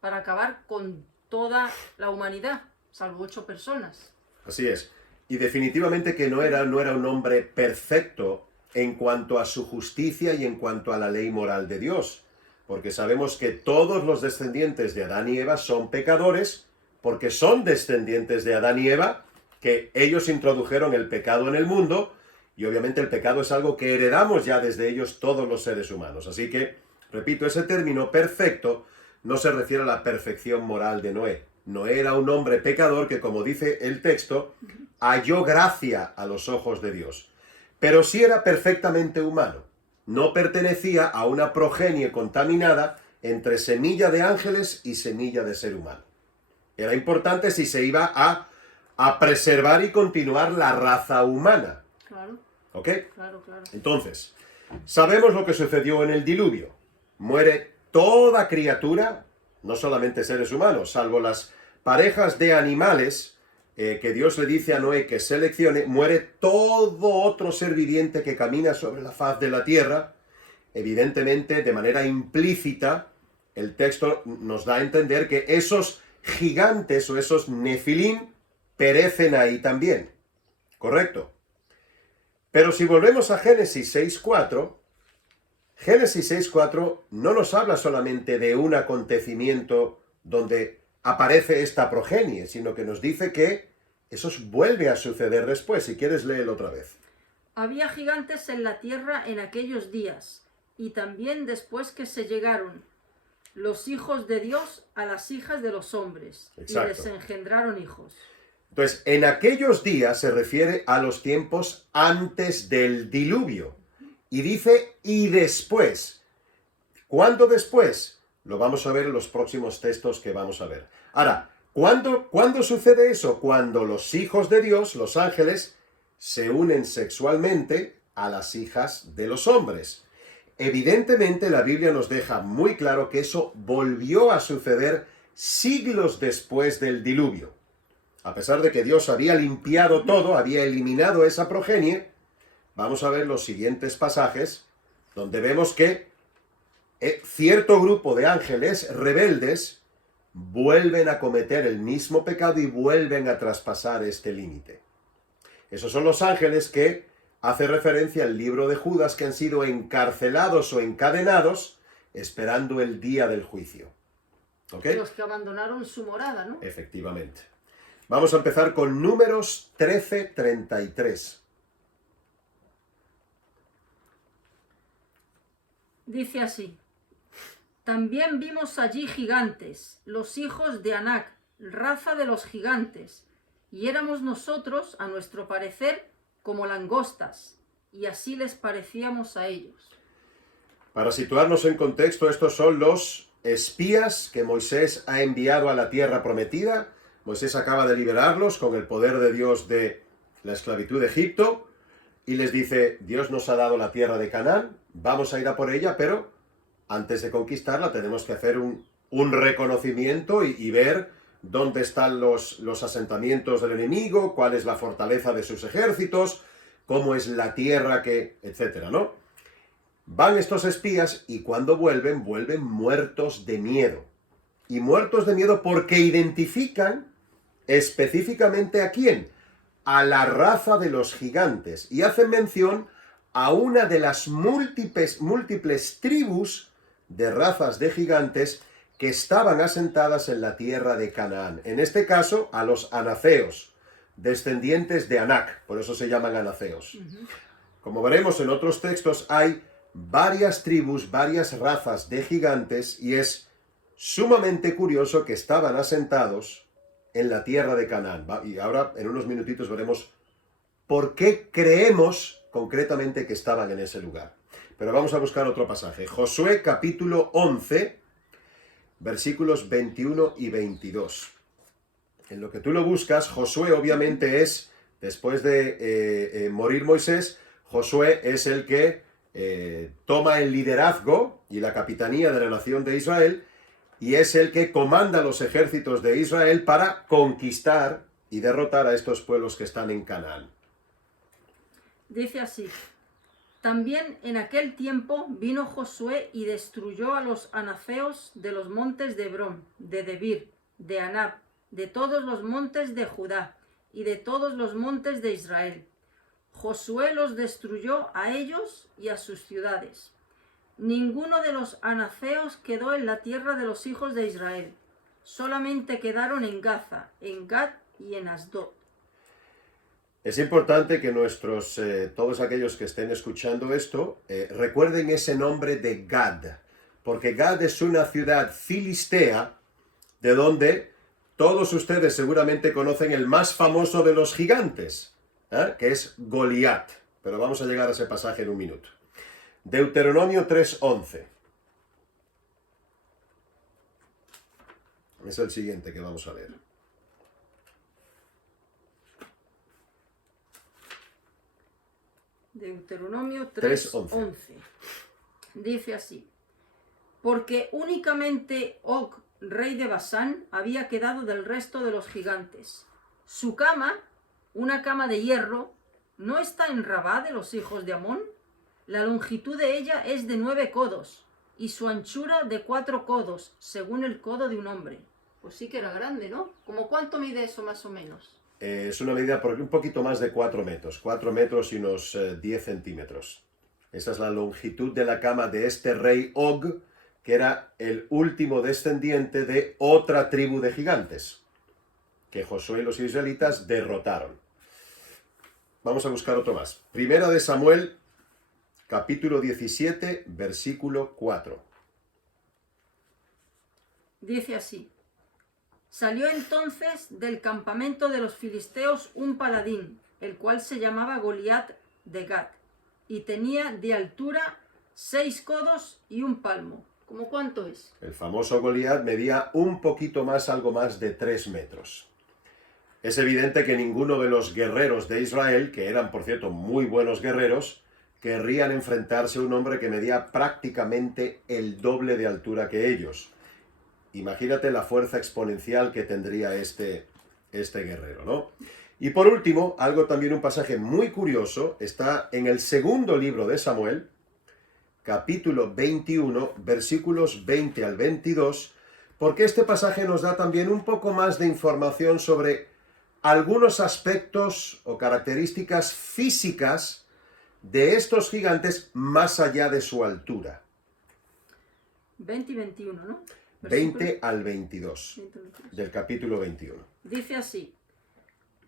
para acabar con toda la humanidad, salvo 8 personas. Así es. Y definitivamente que no era un hombre perfecto en cuanto a su justicia y en cuanto a la ley moral de Dios. Porque sabemos que todos los descendientes de Adán y Eva son pecadores, porque son descendientes de Adán y Eva, que ellos introdujeron el pecado en el mundo, y obviamente el pecado es algo que heredamos ya desde ellos todos los seres humanos. Así que, repito, ese término perfecto no se refiere a la perfección moral de Noé. Noé era un hombre pecador que, como dice el texto, halló gracia a los ojos de Dios. Pero sí era perfectamente humano. no pertenecía a una progenie contaminada entre semilla de ángeles y semilla de ser humano. Era importante si se iba a preservar y continuar la raza humana. Claro. ¿Ok? Claro, claro. Entonces, sabemos lo que sucedió en el diluvio. Muere toda criatura, no solamente seres humanos, salvo las parejas de animales que Dios le dice a Noé que seleccione, muere todo otro ser viviente que camina sobre la faz de la tierra. Evidentemente, de manera implícita, el texto nos da a entender que esos gigantes o esos nefilim perecen ahí también. ¿Correcto? Pero si volvemos a Génesis 6.4, Génesis 6.4 no nos habla solamente de un acontecimiento donde aparece esta progenie, sino que nos dice que eso vuelve a suceder después. Si quieres, léelo otra vez. Había gigantes en la tierra en aquellos días, y también después que se llegaron los hijos de Dios a las hijas de los hombres, Exacto. y les engendraron hijos. Entonces, en aquellos días se refiere a los tiempos antes del diluvio. Y dice, y después. ¿Cuándo después? Lo vamos a ver en los próximos textos que vamos a ver. Ahora, ¿cuándo sucede eso? Cuando los hijos de Dios, los ángeles, se unen sexualmente a las hijas de los hombres. Evidentemente, la Biblia nos deja muy claro que eso volvió a suceder siglos después del diluvio. A pesar de que Dios había limpiado todo, había eliminado esa progenie, vamos a ver los siguientes pasajes donde vemos que cierto grupo de ángeles rebeldes vuelven a cometer el mismo pecado y vuelven a traspasar este límite. Esos son los ángeles que hace referencia al libro de Judas, que han sido encarcelados o encadenados esperando el día del juicio. ¿Ok? Los que abandonaron su morada, ¿no? Efectivamente. Vamos a empezar con Números 13:33. Dice así: también vimos allí gigantes, los hijos de Anac, raza de los gigantes, y éramos nosotros, a nuestro parecer, como langostas, y así les parecíamos a ellos. Para situarnos en contexto, estos son los espías que Moisés ha enviado a la tierra prometida. Moisés acaba de liberarlos con el poder de Dios de la esclavitud de Egipto y les dice, Dios nos ha dado la tierra de Canaán, vamos a ir a por ella, pero antes de conquistarla tenemos que hacer un reconocimiento y ver dónde están los asentamientos del enemigo, cuál es la fortaleza de sus ejércitos, cómo es la tierra que, etcétera, ¿no? Van estos espías y cuando vuelven muertos de miedo. Y muertos de miedo porque identifican específicamente ¿a quién? A la raza de los gigantes. Y hacen mención a una de las múltiples tribus de razas de gigantes que estaban asentadas en la tierra de Canaán. En este caso, a los anaceos, descendientes de Anac, por eso se llaman anaceos. Como veremos en otros textos, hay varias tribus, varias razas de gigantes, y es sumamente curioso que estaban asentados en la tierra de Canaán. Y ahora, en unos minutitos, veremos por qué creemos concretamente que estaban en ese lugar. Pero vamos a buscar otro pasaje. Josué capítulo 11, versículos 21 y 22. En lo que tú lo buscas, Josué obviamente es, después de morir Moisés, Josué es el que toma el liderazgo y la capitanía de la nación de Israel, y es el que comanda los ejércitos de Israel para conquistar y derrotar a estos pueblos que están en Canaán. Dice así: también en aquel tiempo vino Josué y destruyó a los anaceos de los montes de Hebrón, de Debir, de Anab, de todos los montes de Judá y de todos los montes de Israel. Josué los destruyó a ellos y a sus ciudades. Ninguno de los anaceos quedó en la tierra de los hijos de Israel. Solamente quedaron en Gaza, en Gad y en Asdod. Es importante que todos aquellos que estén escuchando esto, recuerden ese nombre de Gad, porque Gad es una ciudad filistea de donde todos ustedes seguramente conocen el más famoso de los gigantes, que es Goliat. Pero vamos a llegar a ese pasaje en un minuto. Deuteronomio 3:11. Es el siguiente que vamos a leer. Deuteronomio 3:11. Dice así: porque únicamente Og, rey de Basán, había quedado del resto de los gigantes. Su cama, una cama de hierro, ¿no está en Rabá de los hijos de Amón? La longitud de ella es de 9 codos, y su anchura de 4 codos, según el codo de un hombre. Pues sí que era grande, ¿no? ¿Cómo cuánto mide eso más o menos? Es una medida por un poquito más de 4 metros. 4 metros y unos 10 centímetros. Esa es la longitud de la cama de este rey Og, que era el último descendiente de otra tribu de gigantes, que Josué y los israelitas derrotaron. Vamos a buscar otro más. Primera de Samuel, capítulo 17, versículo 4. Dice así: salió entonces del campamento de los filisteos un paladín, el cual se llamaba Goliat de Gat, y tenía de altura 6 codos y un palmo. ¿Cómo cuánto es? El famoso Goliat medía un poquito más, algo más de 3 metros. Es evidente que ninguno de los guerreros de Israel, que eran por cierto muy buenos guerreros, querrían enfrentarse a un hombre que medía prácticamente el doble de altura que ellos. Imagínate la fuerza exponencial que tendría este guerrero, ¿no? Y por último, un pasaje muy curioso, está en el segundo libro de Samuel, capítulo 21, versículos 20 al 22, porque este pasaje nos da también un poco más de información sobre algunos aspectos o características físicas de estos gigantes más allá de su altura. 20 y 21, ¿no? 20 al 22 del capítulo 21. Dice así: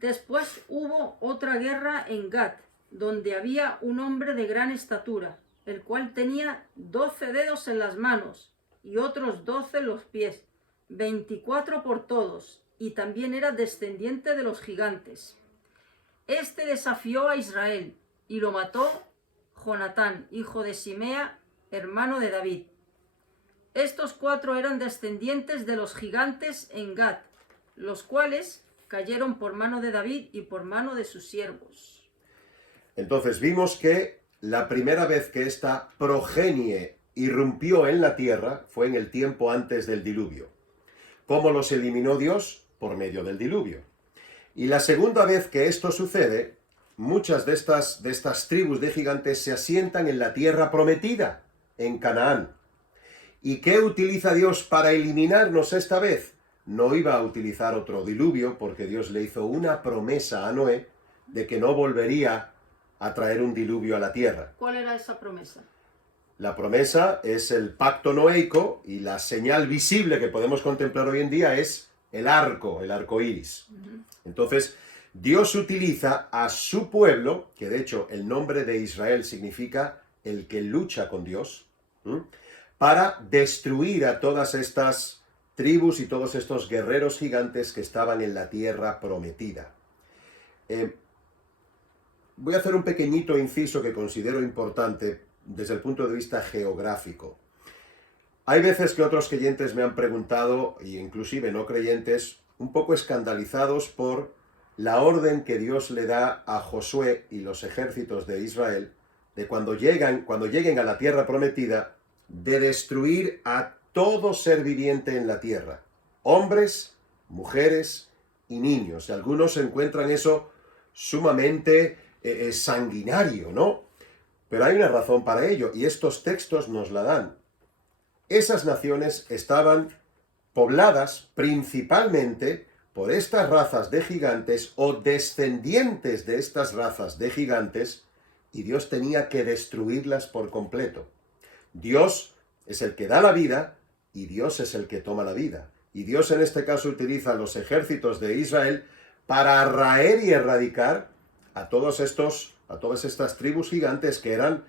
después hubo otra guerra en Gat, donde había un hombre de gran estatura, el cual tenía 12 dedos en las manos y otros 12 en los pies, 24 por todos, y también era descendiente de los gigantes. Este desafió a Israel y lo mató Jonatán, hijo de Simea, hermano de David. Estos 4 eran descendientes de los gigantes en Gat, los cuales cayeron por mano de David y por mano de sus siervos. Entonces vimos que la primera vez que esta progenie irrumpió en la tierra fue en el tiempo antes del diluvio. ¿Cómo los eliminó Dios? Por medio del diluvio. Y la segunda vez que esto sucede, muchas de estas tribus de gigantes se asientan en la tierra prometida, en Canaán. ¿Y qué utiliza Dios para eliminarnos esta vez? No iba a utilizar otro diluvio, porque Dios le hizo una promesa a Noé de que no volvería a traer un diluvio a la tierra. ¿Cuál era esa promesa? La promesa es el pacto noéico, y la señal visible que podemos contemplar hoy en día es el arco iris. Entonces, Dios utiliza a su pueblo, que de hecho el nombre de Israel significa el que lucha con Dios, para destruir a todas estas tribus y todos estos guerreros gigantes que estaban en la tierra prometida. Voy a hacer un pequeñito inciso que considero importante desde el punto de vista geográfico. Hay veces que otros creyentes me han preguntado, e inclusive no creyentes, un poco escandalizados por la orden que Dios le da a Josué y los ejércitos de Israel, de cuando lleguen a la tierra prometida, de destruir a todo ser viviente en la tierra, hombres, mujeres y niños. Y algunos encuentran eso sumamente sanguinario, ¿no? Pero hay una razón para ello, y estos textos nos la dan. Esas naciones estaban pobladas principalmente por estas razas de gigantes o descendientes de estas razas de gigantes, y Dios tenía que destruirlas por completo. Dios es el que da la vida y Dios es el que toma la vida. Y Dios en este caso utiliza los ejércitos de Israel para raer y erradicar a todas estas tribus gigantes que eran,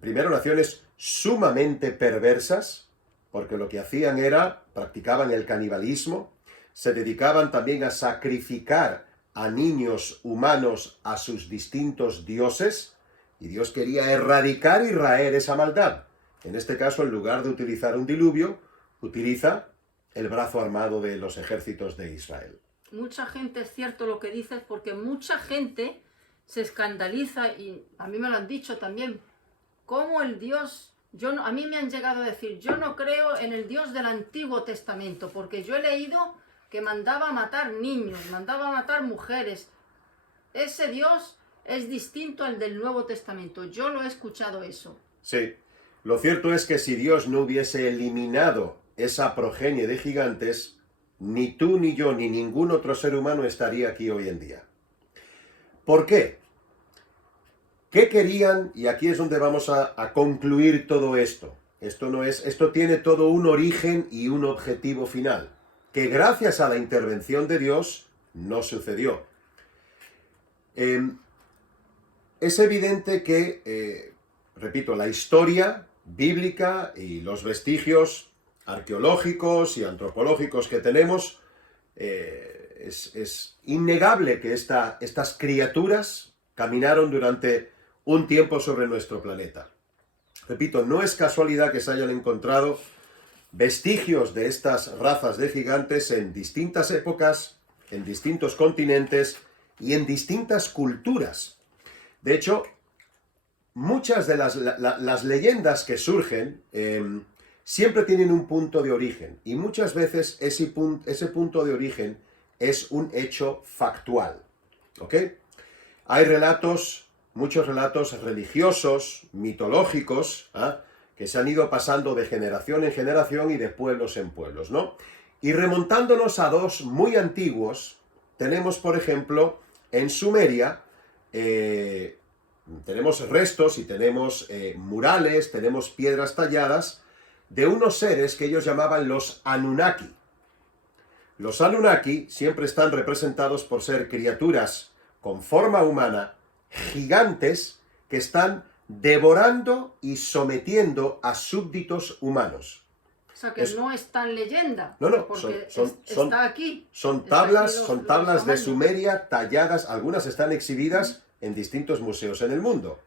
primero, naciones sumamente perversas, porque lo que hacían era, practicaban el canibalismo, se dedicaban también a sacrificar a niños humanos a sus distintos dioses, y Dios quería erradicar y raer esa maldad. En este caso, en lugar de utilizar un diluvio, utiliza el brazo armado de los ejércitos de Israel. Mucha gente, es cierto lo que dices, porque mucha gente se escandaliza, y a mí me lo han dicho también, como el Dios, a mí me han llegado a decir, yo no creo en el Dios del Antiguo Testamento, porque yo he leído que mandaba a matar niños, mandaba a matar mujeres. Ese Dios es distinto al del Nuevo Testamento, yo lo he escuchado eso. Sí, lo cierto es que si Dios no hubiese eliminado esa progenie de gigantes, ni tú, ni yo, ni ningún otro ser humano estaría aquí hoy en día. ¿Por qué? ¿Qué querían? Y aquí es donde vamos a concluir todo esto. Esto tiene todo un origen y un objetivo final, que gracias a la intervención de Dios no sucedió. Es evidente que, repito, la historia bíblica y los vestigios arqueológicos y antropológicos que tenemos, es innegable que estas criaturas caminaron durante un tiempo sobre nuestro planeta. Repito, no es casualidad que se hayan encontrado vestigios de estas razas de gigantes en distintas épocas, en distintos continentes y en distintas culturas. De hecho, muchas de las leyendas que surgen siempre tienen un punto de origen, y muchas veces ese punto de origen es un hecho factual. ¿Ok? Hay muchos relatos religiosos, mitológicos, que se han ido pasando de generación en generación y de pueblos en pueblos, ¿no? Y remontándonos a dos muy antiguos, tenemos, por ejemplo, en Sumeria, tenemos restos y tenemos murales, tenemos piedras talladas de unos seres que ellos llamaban los Anunnaki. Los Anunnaki siempre están representados por ser criaturas con forma humana, gigantes, que están devorando y sometiendo a súbditos humanos. O sea, que no es tan leyenda. No, porque está aquí. Son tablas de Sumeria talladas, algunas están exhibidas en distintos museos en el mundo.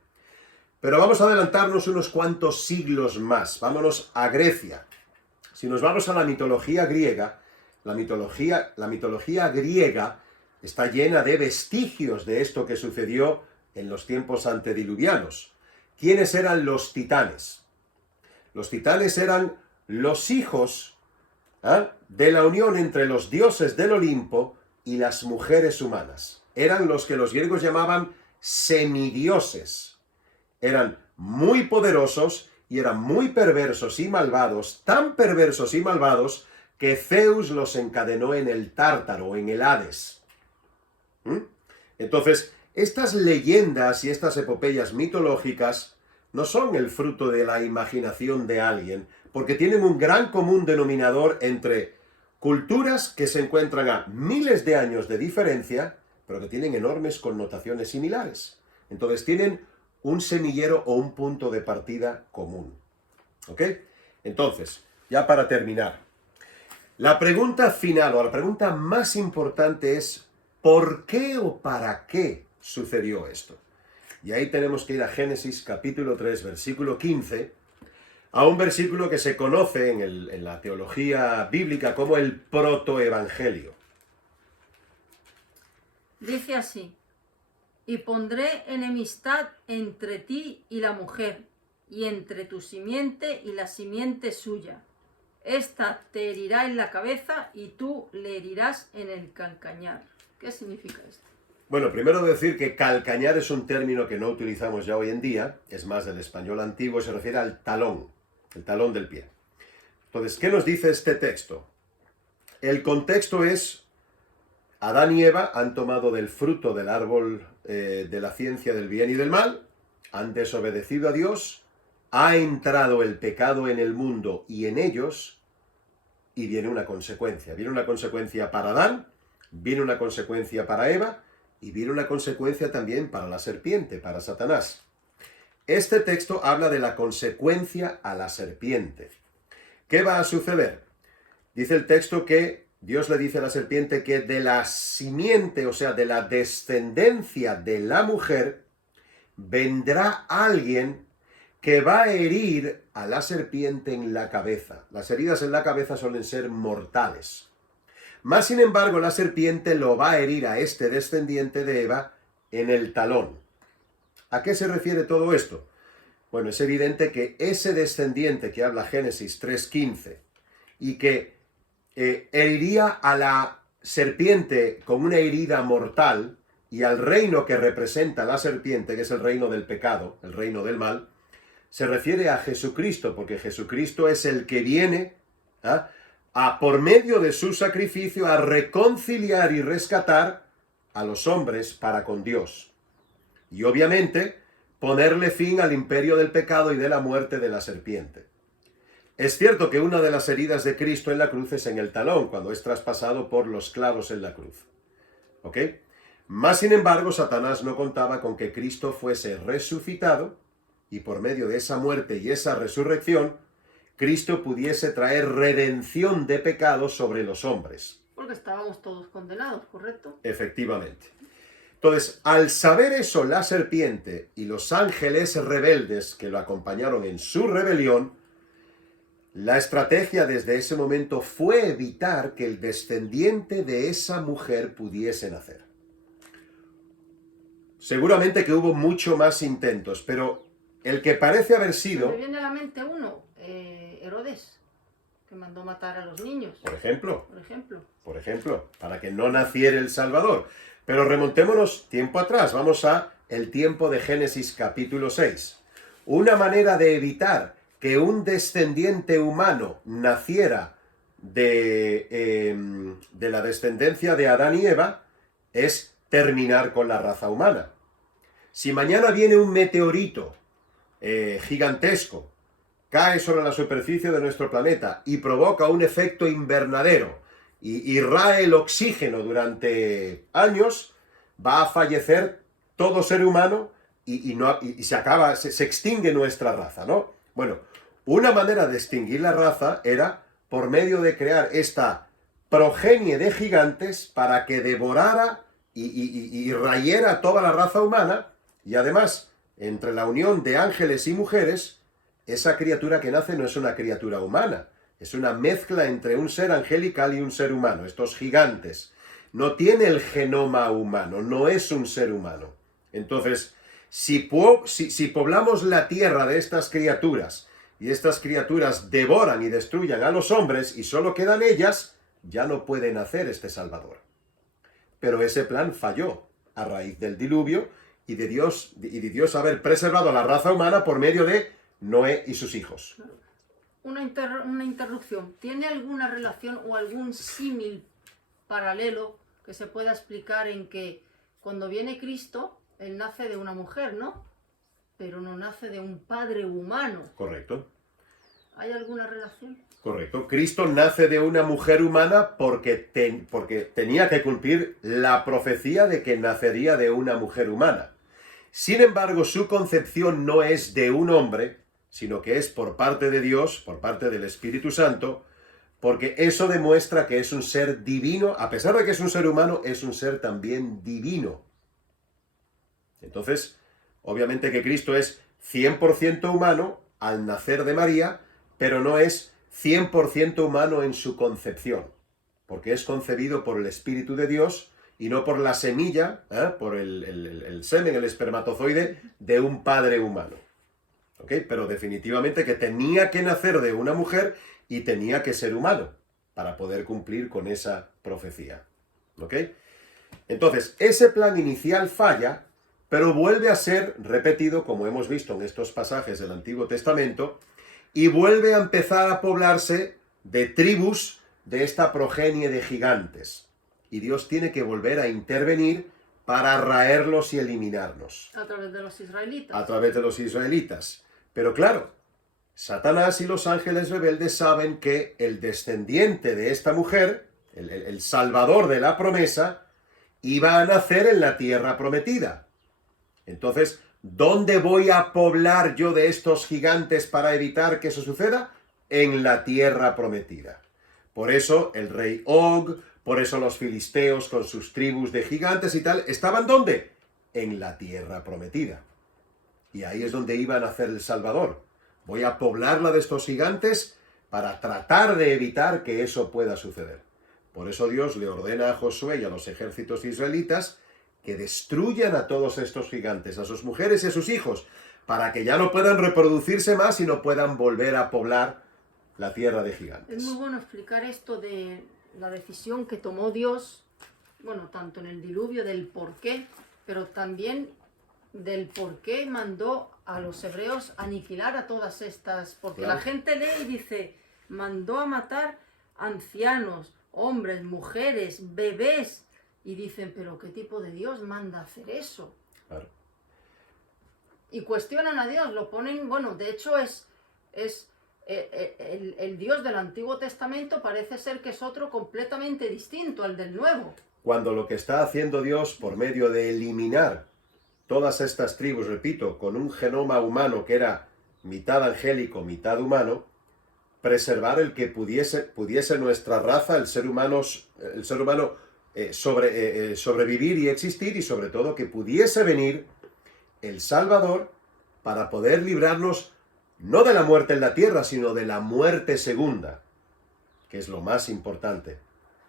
Pero vamos a adelantarnos unos cuantos siglos más. Vámonos a Grecia. Si nos vamos a la mitología griega, la mitología griega está llena de vestigios de esto que sucedió en los tiempos antediluvianos. ¿Quiénes eran los titanes? Los titanes eran los hijos de la unión entre los dioses del Olimpo y las mujeres humanas. Eran los que los griegos llamaban semidioses. Eran muy poderosos y eran muy perversos y malvados, tan perversos y malvados que Zeus los encadenó en el Tártaro, en el Hades. Entonces, estas leyendas y estas epopeyas mitológicas no son el fruto de la imaginación de alguien, porque tienen un gran común denominador entre culturas que se encuentran a miles de años de diferencia, pero que tienen enormes connotaciones similares. Entonces tienen un semillero o un punto de partida común. ¿Ok? Entonces, ya para terminar, la pregunta final o la pregunta más importante es ¿por qué o para qué sucedió esto? Y ahí tenemos que ir a Génesis capítulo 3, versículo 15, a un versículo que se conoce en la teología bíblica como el protoevangelio. Dice así: y pondré enemistad entre ti y la mujer, y entre tu simiente y la simiente suya. Esta te herirá en la cabeza y tú le herirás en el calcañar. ¿Qué significa esto? Bueno, primero decir que calcañar es un término que no utilizamos ya hoy en día, es más del español antiguo, se refiere al talón, el talón del pie. Entonces, ¿qué nos dice este texto? El contexto es: Adán y Eva han tomado del fruto del árbol de la ciencia del bien y del mal, han desobedecido a Dios, ha entrado el pecado en el mundo y en ellos, y viene una consecuencia. Viene una consecuencia para Adán, viene una consecuencia para Eva, y viene una consecuencia también para la serpiente, para Satanás. Este texto habla de la consecuencia a la serpiente. ¿Qué va a suceder? Dice el texto que Dios le dice a la serpiente que de la simiente, o sea, de la descendencia de la mujer, vendrá alguien que va a herir a la serpiente en la cabeza. Las heridas en la cabeza suelen ser mortales. Mas, sin embargo, la serpiente lo va a herir a este descendiente de Eva en el talón. ¿A qué se refiere todo esto? Bueno, es evidente que ese descendiente que habla Génesis 3:15 y que heriría a la serpiente con una herida mortal y al reino que representa la serpiente, que es el reino del pecado, el reino del mal, se refiere a Jesucristo, porque Jesucristo es el que viene por medio de su sacrificio a reconciliar y rescatar a los hombres para con Dios. Y obviamente ponerle fin al imperio del pecado y de la muerte de la serpiente. Es cierto que una de las heridas de Cristo en la cruz es en el talón, cuando es traspasado por los clavos en la cruz. ¿Ok? Mas, sin embargo, Satanás no contaba con que Cristo fuese resucitado y por medio de esa muerte y esa resurrección, Cristo pudiese traer redención de pecados sobre los hombres. Porque estábamos todos condenados, ¿correcto? Efectivamente. Entonces, al saber eso, la serpiente y los ángeles rebeldes que lo acompañaron en su rebelión, la estrategia desde ese momento fue evitar que el descendiente de esa mujer pudiese nacer. Seguramente que hubo mucho más intentos, pero el que parece haber sido... Me viene a la mente uno, Herodes, que mandó matar a los niños. Por ejemplo. Por ejemplo, para que no naciera el Salvador. Pero remontémonos tiempo atrás, vamos a el tiempo de Génesis capítulo 6. Una manera de evitar que un descendiente humano naciera de la descendencia de Adán y Eva es terminar con la raza humana. Si mañana viene un meteorito gigantesco, cae sobre la superficie de nuestro planeta y provoca un efecto invernadero y irrae el oxígeno durante años, va a fallecer todo ser humano y se extingue nuestra raza, ¿no? Bueno, una manera de extinguir la raza era por medio de crear esta progenie de gigantes para que devorara y rayera toda la raza humana, y además, entre la unión de ángeles y mujeres, esa criatura que nace no es una criatura humana, es una mezcla entre un ser angelical y un ser humano. Estos gigantes no tiene el genoma humano, no es un ser humano. Entonces, si poblamos la tierra de estas criaturas y estas criaturas devoran y destruyan a los hombres y solo quedan ellas, ya no puede nacer este Salvador. Pero ese plan falló a raíz del diluvio y de Dios haber preservado a la raza humana por medio de Noé y sus hijos. Una interrupción. ¿Tiene alguna relación o algún símil paralelo que se pueda explicar en que cuando viene Cristo, Él nace de una mujer, ¿no? Pero no nace de un padre humano? Correcto. ¿Hay alguna relación? Correcto. Cristo nace de una mujer humana porque tenía que cumplir la profecía de que nacería de una mujer humana. Sin embargo, su concepción no es de un hombre, sino que es por parte de Dios, por parte del Espíritu Santo, porque eso demuestra que es un ser divino, a pesar de que es un ser humano, es un ser también divino. Entonces, obviamente que Cristo es 100% humano al nacer de María, pero no es 100% humano en su concepción, porque es concebido por el Espíritu de Dios y no por la semilla, por el semen, el espermatozoide de un padre humano. ¿Ok? Pero definitivamente que tenía que nacer de una mujer y tenía que ser humano para poder cumplir con esa profecía. ¿Ok? Entonces, ese plan inicial falla, pero vuelve a ser repetido, como hemos visto en estos pasajes del Antiguo Testamento, y vuelve a empezar a poblarse de tribus de esta progenie de gigantes. Y Dios tiene que volver a intervenir para raerlos y eliminarlos. A través de los israelitas. A través de los israelitas. Pero claro, Satanás y los ángeles rebeldes saben que el descendiente de esta mujer, el salvador de la promesa, iba a nacer en la tierra prometida. Entonces, ¿dónde voy a poblar yo de estos gigantes para evitar que eso suceda? En la tierra prometida. Por eso el rey Og, por eso los filisteos con sus tribus de gigantes y tal, ¿estaban dónde? En la tierra prometida. Y ahí es donde iba a nacer el Salvador. Voy a poblarla de estos gigantes para tratar de evitar que eso pueda suceder. Por eso Dios le ordena a Josué y a los ejércitos israelitas que destruyan a todos estos gigantes, a sus mujeres y a sus hijos, para que ya no puedan reproducirse más y no puedan volver a poblar la tierra de gigantes. Es muy bueno explicar esto de la decisión que tomó Dios, bueno, tanto en el diluvio, del por qué, pero también del por qué mandó a los hebreos aniquilar a todas estas, porque Claro. la gente lee y dice, mandó a matar ancianos, hombres, mujeres, bebés, y dicen, pero ¿qué tipo de Dios manda a hacer eso? Claro. Y cuestionan a Dios, lo ponen, bueno, de hecho es el Dios del Antiguo Testamento parece ser que es otro completamente distinto al del Nuevo. Cuando lo que está haciendo Dios por medio de eliminar todas estas tribus, repito, con un genoma humano que era mitad angélico, mitad humano, preservar el que pudiese nuestra raza, el ser humano sobrevivir y existir, y sobre todo que pudiese venir el Salvador para poder librarnos no de la muerte en la tierra, sino de la muerte segunda, que es lo más importante.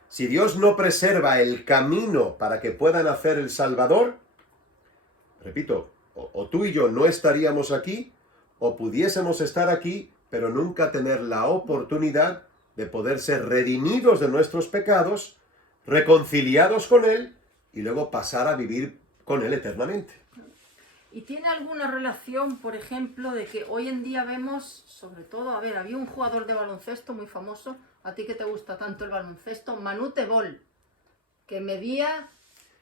Si Dios no preserva el camino para que pueda nacer el Salvador, repito, o tú y yo no estaríamos aquí, o pudiésemos estar aquí, pero nunca tener la oportunidad de poder ser redimidos de nuestros pecados, reconciliados con Él, y luego pasar a vivir con Él eternamente. ¿Y tiene alguna relación, por ejemplo, de que hoy en día vemos, sobre todo, a ver, había un jugador de baloncesto muy famoso, a ti que te gusta tanto el baloncesto, Manute Bol, que medía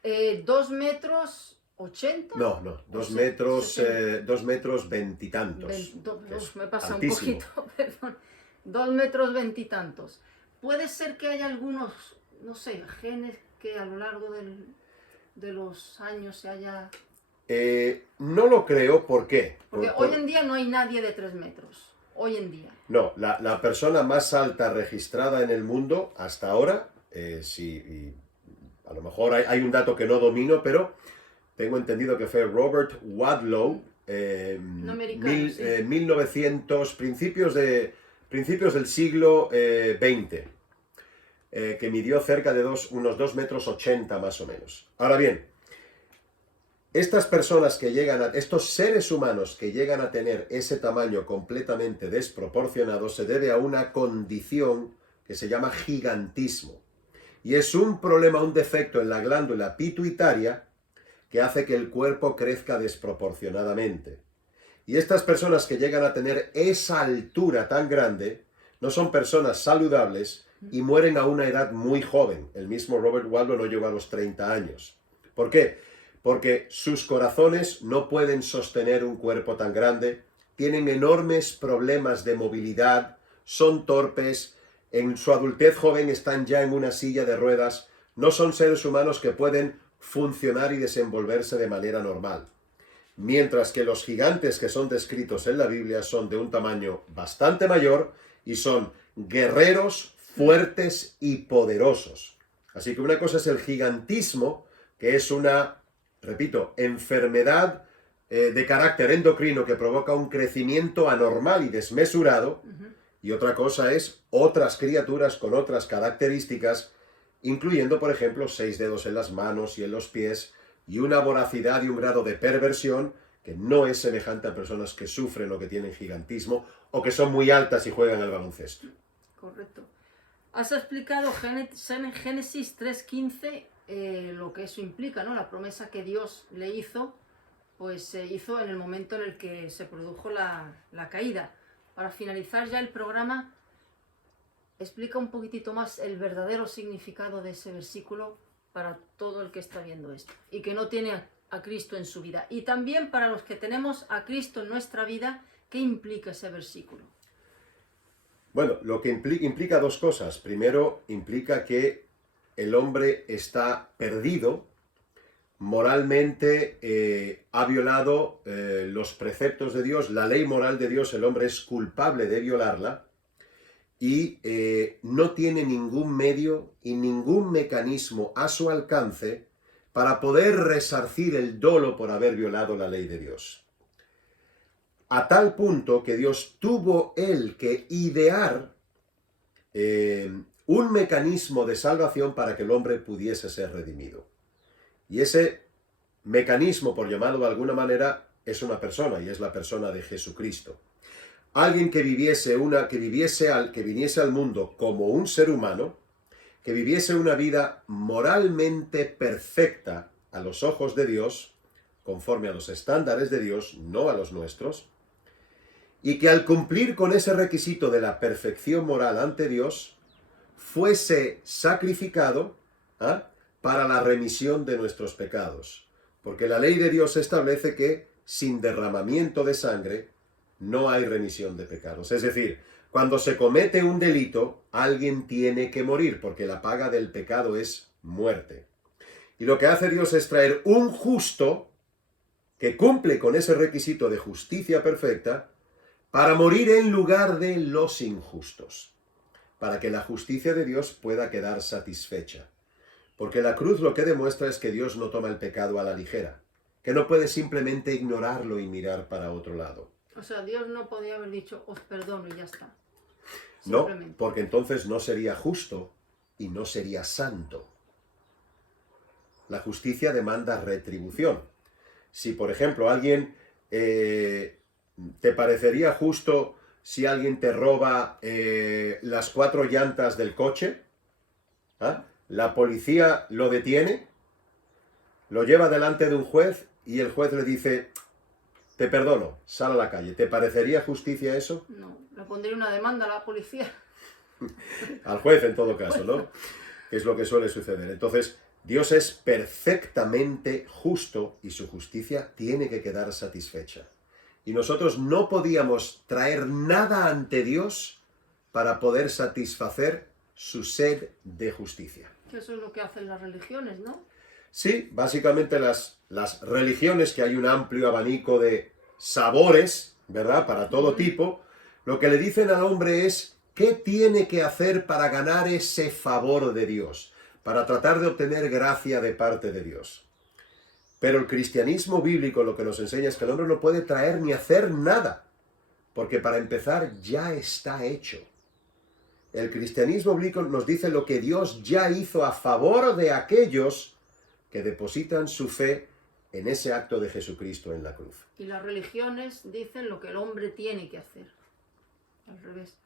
2 metros 80? No, 2 metros, 2 metros veintitantos. Me pasa altísimo. un poquito, perdón. 2 metros veintitantos. Puede ser que haya algunos, no sé, genes que a lo largo de los años se haya... No lo creo, ¿por qué? Porque hoy en día no hay nadie de 3 metros. Hoy en día. No, la persona más alta registrada en el mundo hasta ahora, a lo mejor hay un dato que no domino, pero tengo entendido que fue Robert Wadlow, Un americano, sí. 1900, principios del siglo XX, que midió cerca de unos 2 metros 80 más o menos. Ahora bien, estas personas que estos seres humanos que llegan a tener ese tamaño completamente desproporcionado se debe a una condición que se llama gigantismo. Y es un problema, un defecto en la glándula pituitaria que hace que el cuerpo crezca desproporcionadamente. Y estas personas que llegan a tener esa altura tan grande no son personas saludables y mueren a una edad muy joven. El mismo Robert Wadlow no llegó a los 30 años. ¿Por qué? Porque sus corazones no pueden sostener un cuerpo tan grande, tienen enormes problemas de movilidad, son torpes, en su adultez joven están ya en una silla de ruedas, no son seres humanos que pueden funcionar y desenvolverse de manera normal. Mientras que los gigantes que son descritos en la Biblia son de un tamaño bastante mayor y son guerreros, fuertes y poderosos. Así que una cosa es el gigantismo, que es una, repito, enfermedad de carácter endocrino que provoca un crecimiento anormal y desmesurado, y otra cosa es otras criaturas con otras características, incluyendo, por ejemplo, 6 dedos en las manos y en los pies, y una voracidad y un grado de perversión que no es semejante a personas que sufren o que tienen gigantismo o que son muy altas y juegan al baloncesto. Correcto. Has explicado en Génesis 3:15 lo que eso implica, ¿no? La promesa que Dios le hizo, pues se hizo en el momento en el que se produjo la caída. Para finalizar ya el programa, explica un poquitito más el verdadero significado de ese versículo para todo el que está viendo esto y que no tiene a Cristo en su vida. Y también para los que tenemos a Cristo en nuestra vida, ¿qué implica ese versículo? Bueno, lo que implica dos cosas. Primero, implica que el hombre está perdido, moralmente ha violado los preceptos de Dios, la ley moral de Dios, el hombre es culpable de violarla y no tiene ningún medio y ningún mecanismo a su alcance para poder resarcir el dolo por haber violado la ley de Dios. a tal punto que Dios tuvo él que idear un mecanismo de salvación para que el hombre pudiese ser redimido. Y ese mecanismo, por llamarlo de alguna manera, es una persona, y es la persona de Jesucristo. Alguien que viniese al mundo como un ser humano, que viviese una vida moralmente perfecta a los ojos de Dios, conforme a los estándares de Dios, no a los nuestros, y que al cumplir con ese requisito de la perfección moral ante Dios, fuese sacrificado para la remisión de nuestros pecados. Porque la ley de Dios establece que sin derramamiento de sangre no hay remisión de pecados. Es decir, cuando se comete un delito, alguien tiene que morir, porque la paga del pecado es muerte. Y lo que hace Dios es traer un justo que cumple con ese requisito de justicia perfecta para morir en lugar de los injustos, para que la justicia de Dios pueda quedar satisfecha. Porque la cruz lo que demuestra es que Dios no toma el pecado a la ligera, que no puede simplemente ignorarlo y mirar para otro lado. O sea, Dios no podía haber dicho, os perdono y ya está. No, porque entonces no sería justo y no sería santo. La justicia demanda retribución. Si, por ejemplo, alguien te parecería justo si alguien te roba las 4 llantas del coche, la policía lo detiene, lo lleva delante de un juez y el juez le dice, te perdono, sal a la calle. ¿Te parecería justicia eso? No, le pondría una demanda a la policía. Al juez en todo caso, ¿no? Es lo que suele suceder. Entonces, Dios es perfectamente justo y su justicia tiene que quedar satisfecha. Y nosotros no podíamos traer nada ante Dios para poder satisfacer su sed de justicia. Eso es lo que hacen las religiones, ¿no? Sí, básicamente las religiones, que hay un amplio abanico de sabores, ¿verdad? Para todo tipo, lo que le dicen al hombre es qué tiene que hacer para ganar ese favor de Dios, para tratar de obtener gracia de parte de Dios. Pero el cristianismo bíblico lo que nos enseña es que el hombre no puede traer ni hacer nada, porque para empezar ya está hecho. El cristianismo bíblico nos dice lo que Dios ya hizo a favor de aquellos que depositan su fe en ese acto de Jesucristo en la cruz. Y las religiones dicen lo que el hombre tiene que hacer. Al revés.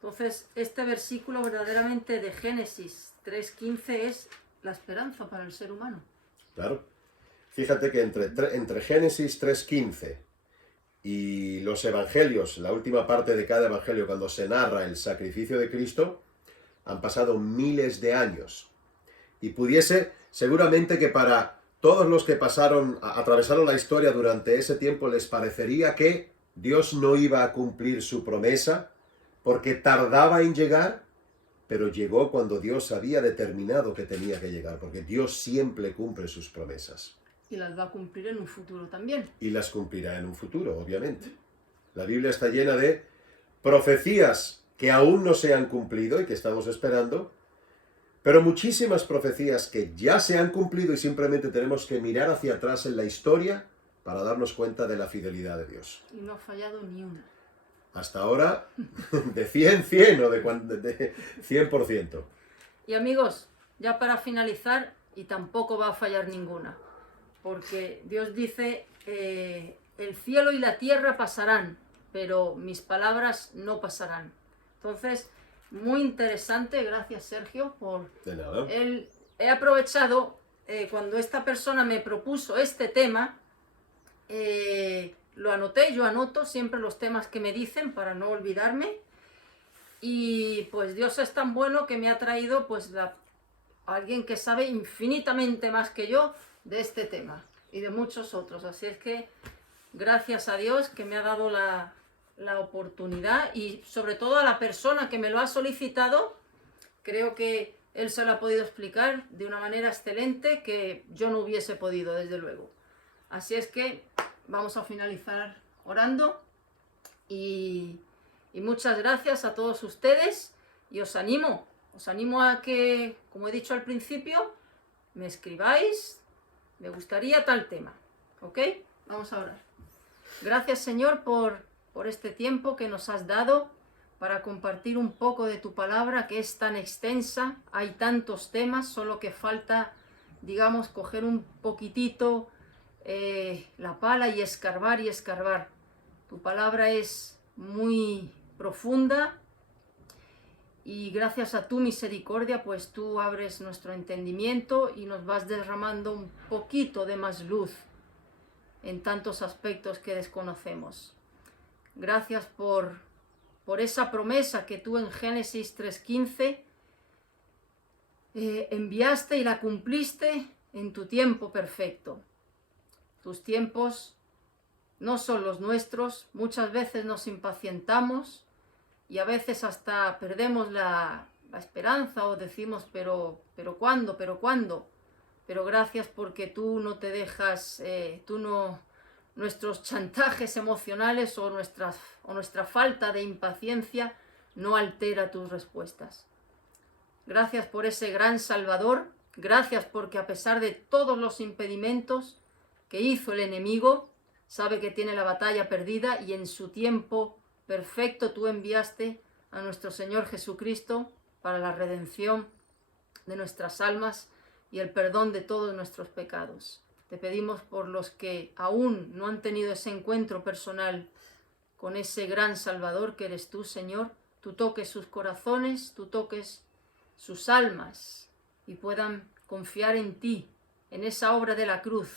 Entonces, este versículo verdaderamente de Génesis 3:15 es la esperanza para el ser humano. Claro. Fíjate que entre Génesis 3:15 y los evangelios, la última parte de cada evangelio, cuando se narra el sacrificio de Cristo, han pasado miles de años. Y pudiese, seguramente que para todos los que atravesaron la historia durante ese tiempo, les parecería que Dios no iba a cumplir su promesa, porque tardaba en llegar, pero llegó cuando Dios había determinado que tenía que llegar, porque Dios siempre cumple sus promesas. Y las va a cumplir en un futuro también. Y las cumplirá en un futuro, obviamente. La Biblia está llena de profecías que aún no se han cumplido y que estamos esperando, pero muchísimas profecías que ya se han cumplido y simplemente tenemos que mirar hacia atrás en la historia para darnos cuenta de la fidelidad de Dios. Y no ha fallado ni una. Hasta ahora, de 100 o de 100%. Y amigos, ya para finalizar, y tampoco va a fallar ninguna, porque Dios dice, el cielo y la tierra pasarán, pero mis palabras no pasarán. Entonces, muy interesante, gracias Sergio por... De nada. He aprovechado, cuando esta persona me propuso este tema, lo anoté, yo anoto siempre los temas que me dicen para no olvidarme, y pues Dios es tan bueno que me ha traído pues alguien que sabe infinitamente más que yo de este tema y de muchos otros, así es que gracias a Dios que me ha dado la oportunidad, y sobre todo a la persona que me lo ha solicitado, creo que él se lo ha podido explicar de una manera excelente que yo no hubiese podido, desde luego. Así es que vamos a finalizar orando y muchas gracias a todos ustedes, y os animo a que, como he dicho al principio, me escribáis, me gustaría tal tema, ¿ok? Vamos a orar. Gracias, Señor, por este tiempo que nos has dado para compartir un poco de tu palabra, que es tan extensa. Hay tantos temas, solo que falta, digamos, coger un poquitito la pala y escarbar y escarbar. Tu palabra es muy profunda y gracias a tu misericordia, pues tú abres nuestro entendimiento y nos vas derramando un poquito de más luz en tantos aspectos que desconocemos. Gracias por esa promesa que tú en Génesis 3:15 enviaste y la cumpliste en tu tiempo perfecto. Tus tiempos no son los nuestros, muchas veces nos impacientamos y a veces hasta perdemos la esperanza o decimos, pero ¿cuándo? Pero gracias porque tú no te dejas, nuestros chantajes emocionales o nuestra falta de impaciencia no altera tus respuestas. Gracias por ese gran Salvador, gracias porque a pesar de todos los impedimentos que hizo el enemigo, sabe que tiene la batalla perdida y en su tiempo perfecto tú enviaste a nuestro Señor Jesucristo para la redención de nuestras almas y el perdón de todos nuestros pecados. Te pedimos por los que aún no han tenido ese encuentro personal con ese gran Salvador que eres tú, Señor, tú toques sus corazones, tú toques sus almas y puedan confiar en ti, en esa obra de la cruz,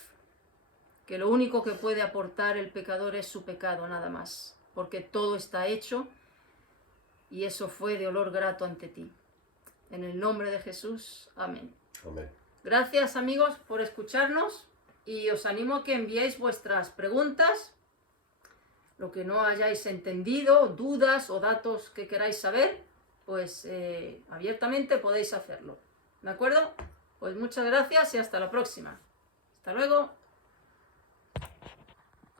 que lo único que puede aportar el pecador es su pecado, nada más, porque todo está hecho y eso fue de olor grato ante ti. En el nombre de Jesús, amén. Amén. Gracias, amigos, por escucharnos y os animo a que enviéis vuestras preguntas, lo que no hayáis entendido, dudas o datos que queráis saber, pues abiertamente podéis hacerlo. ¿De acuerdo? Pues muchas gracias y hasta la próxima. Hasta luego.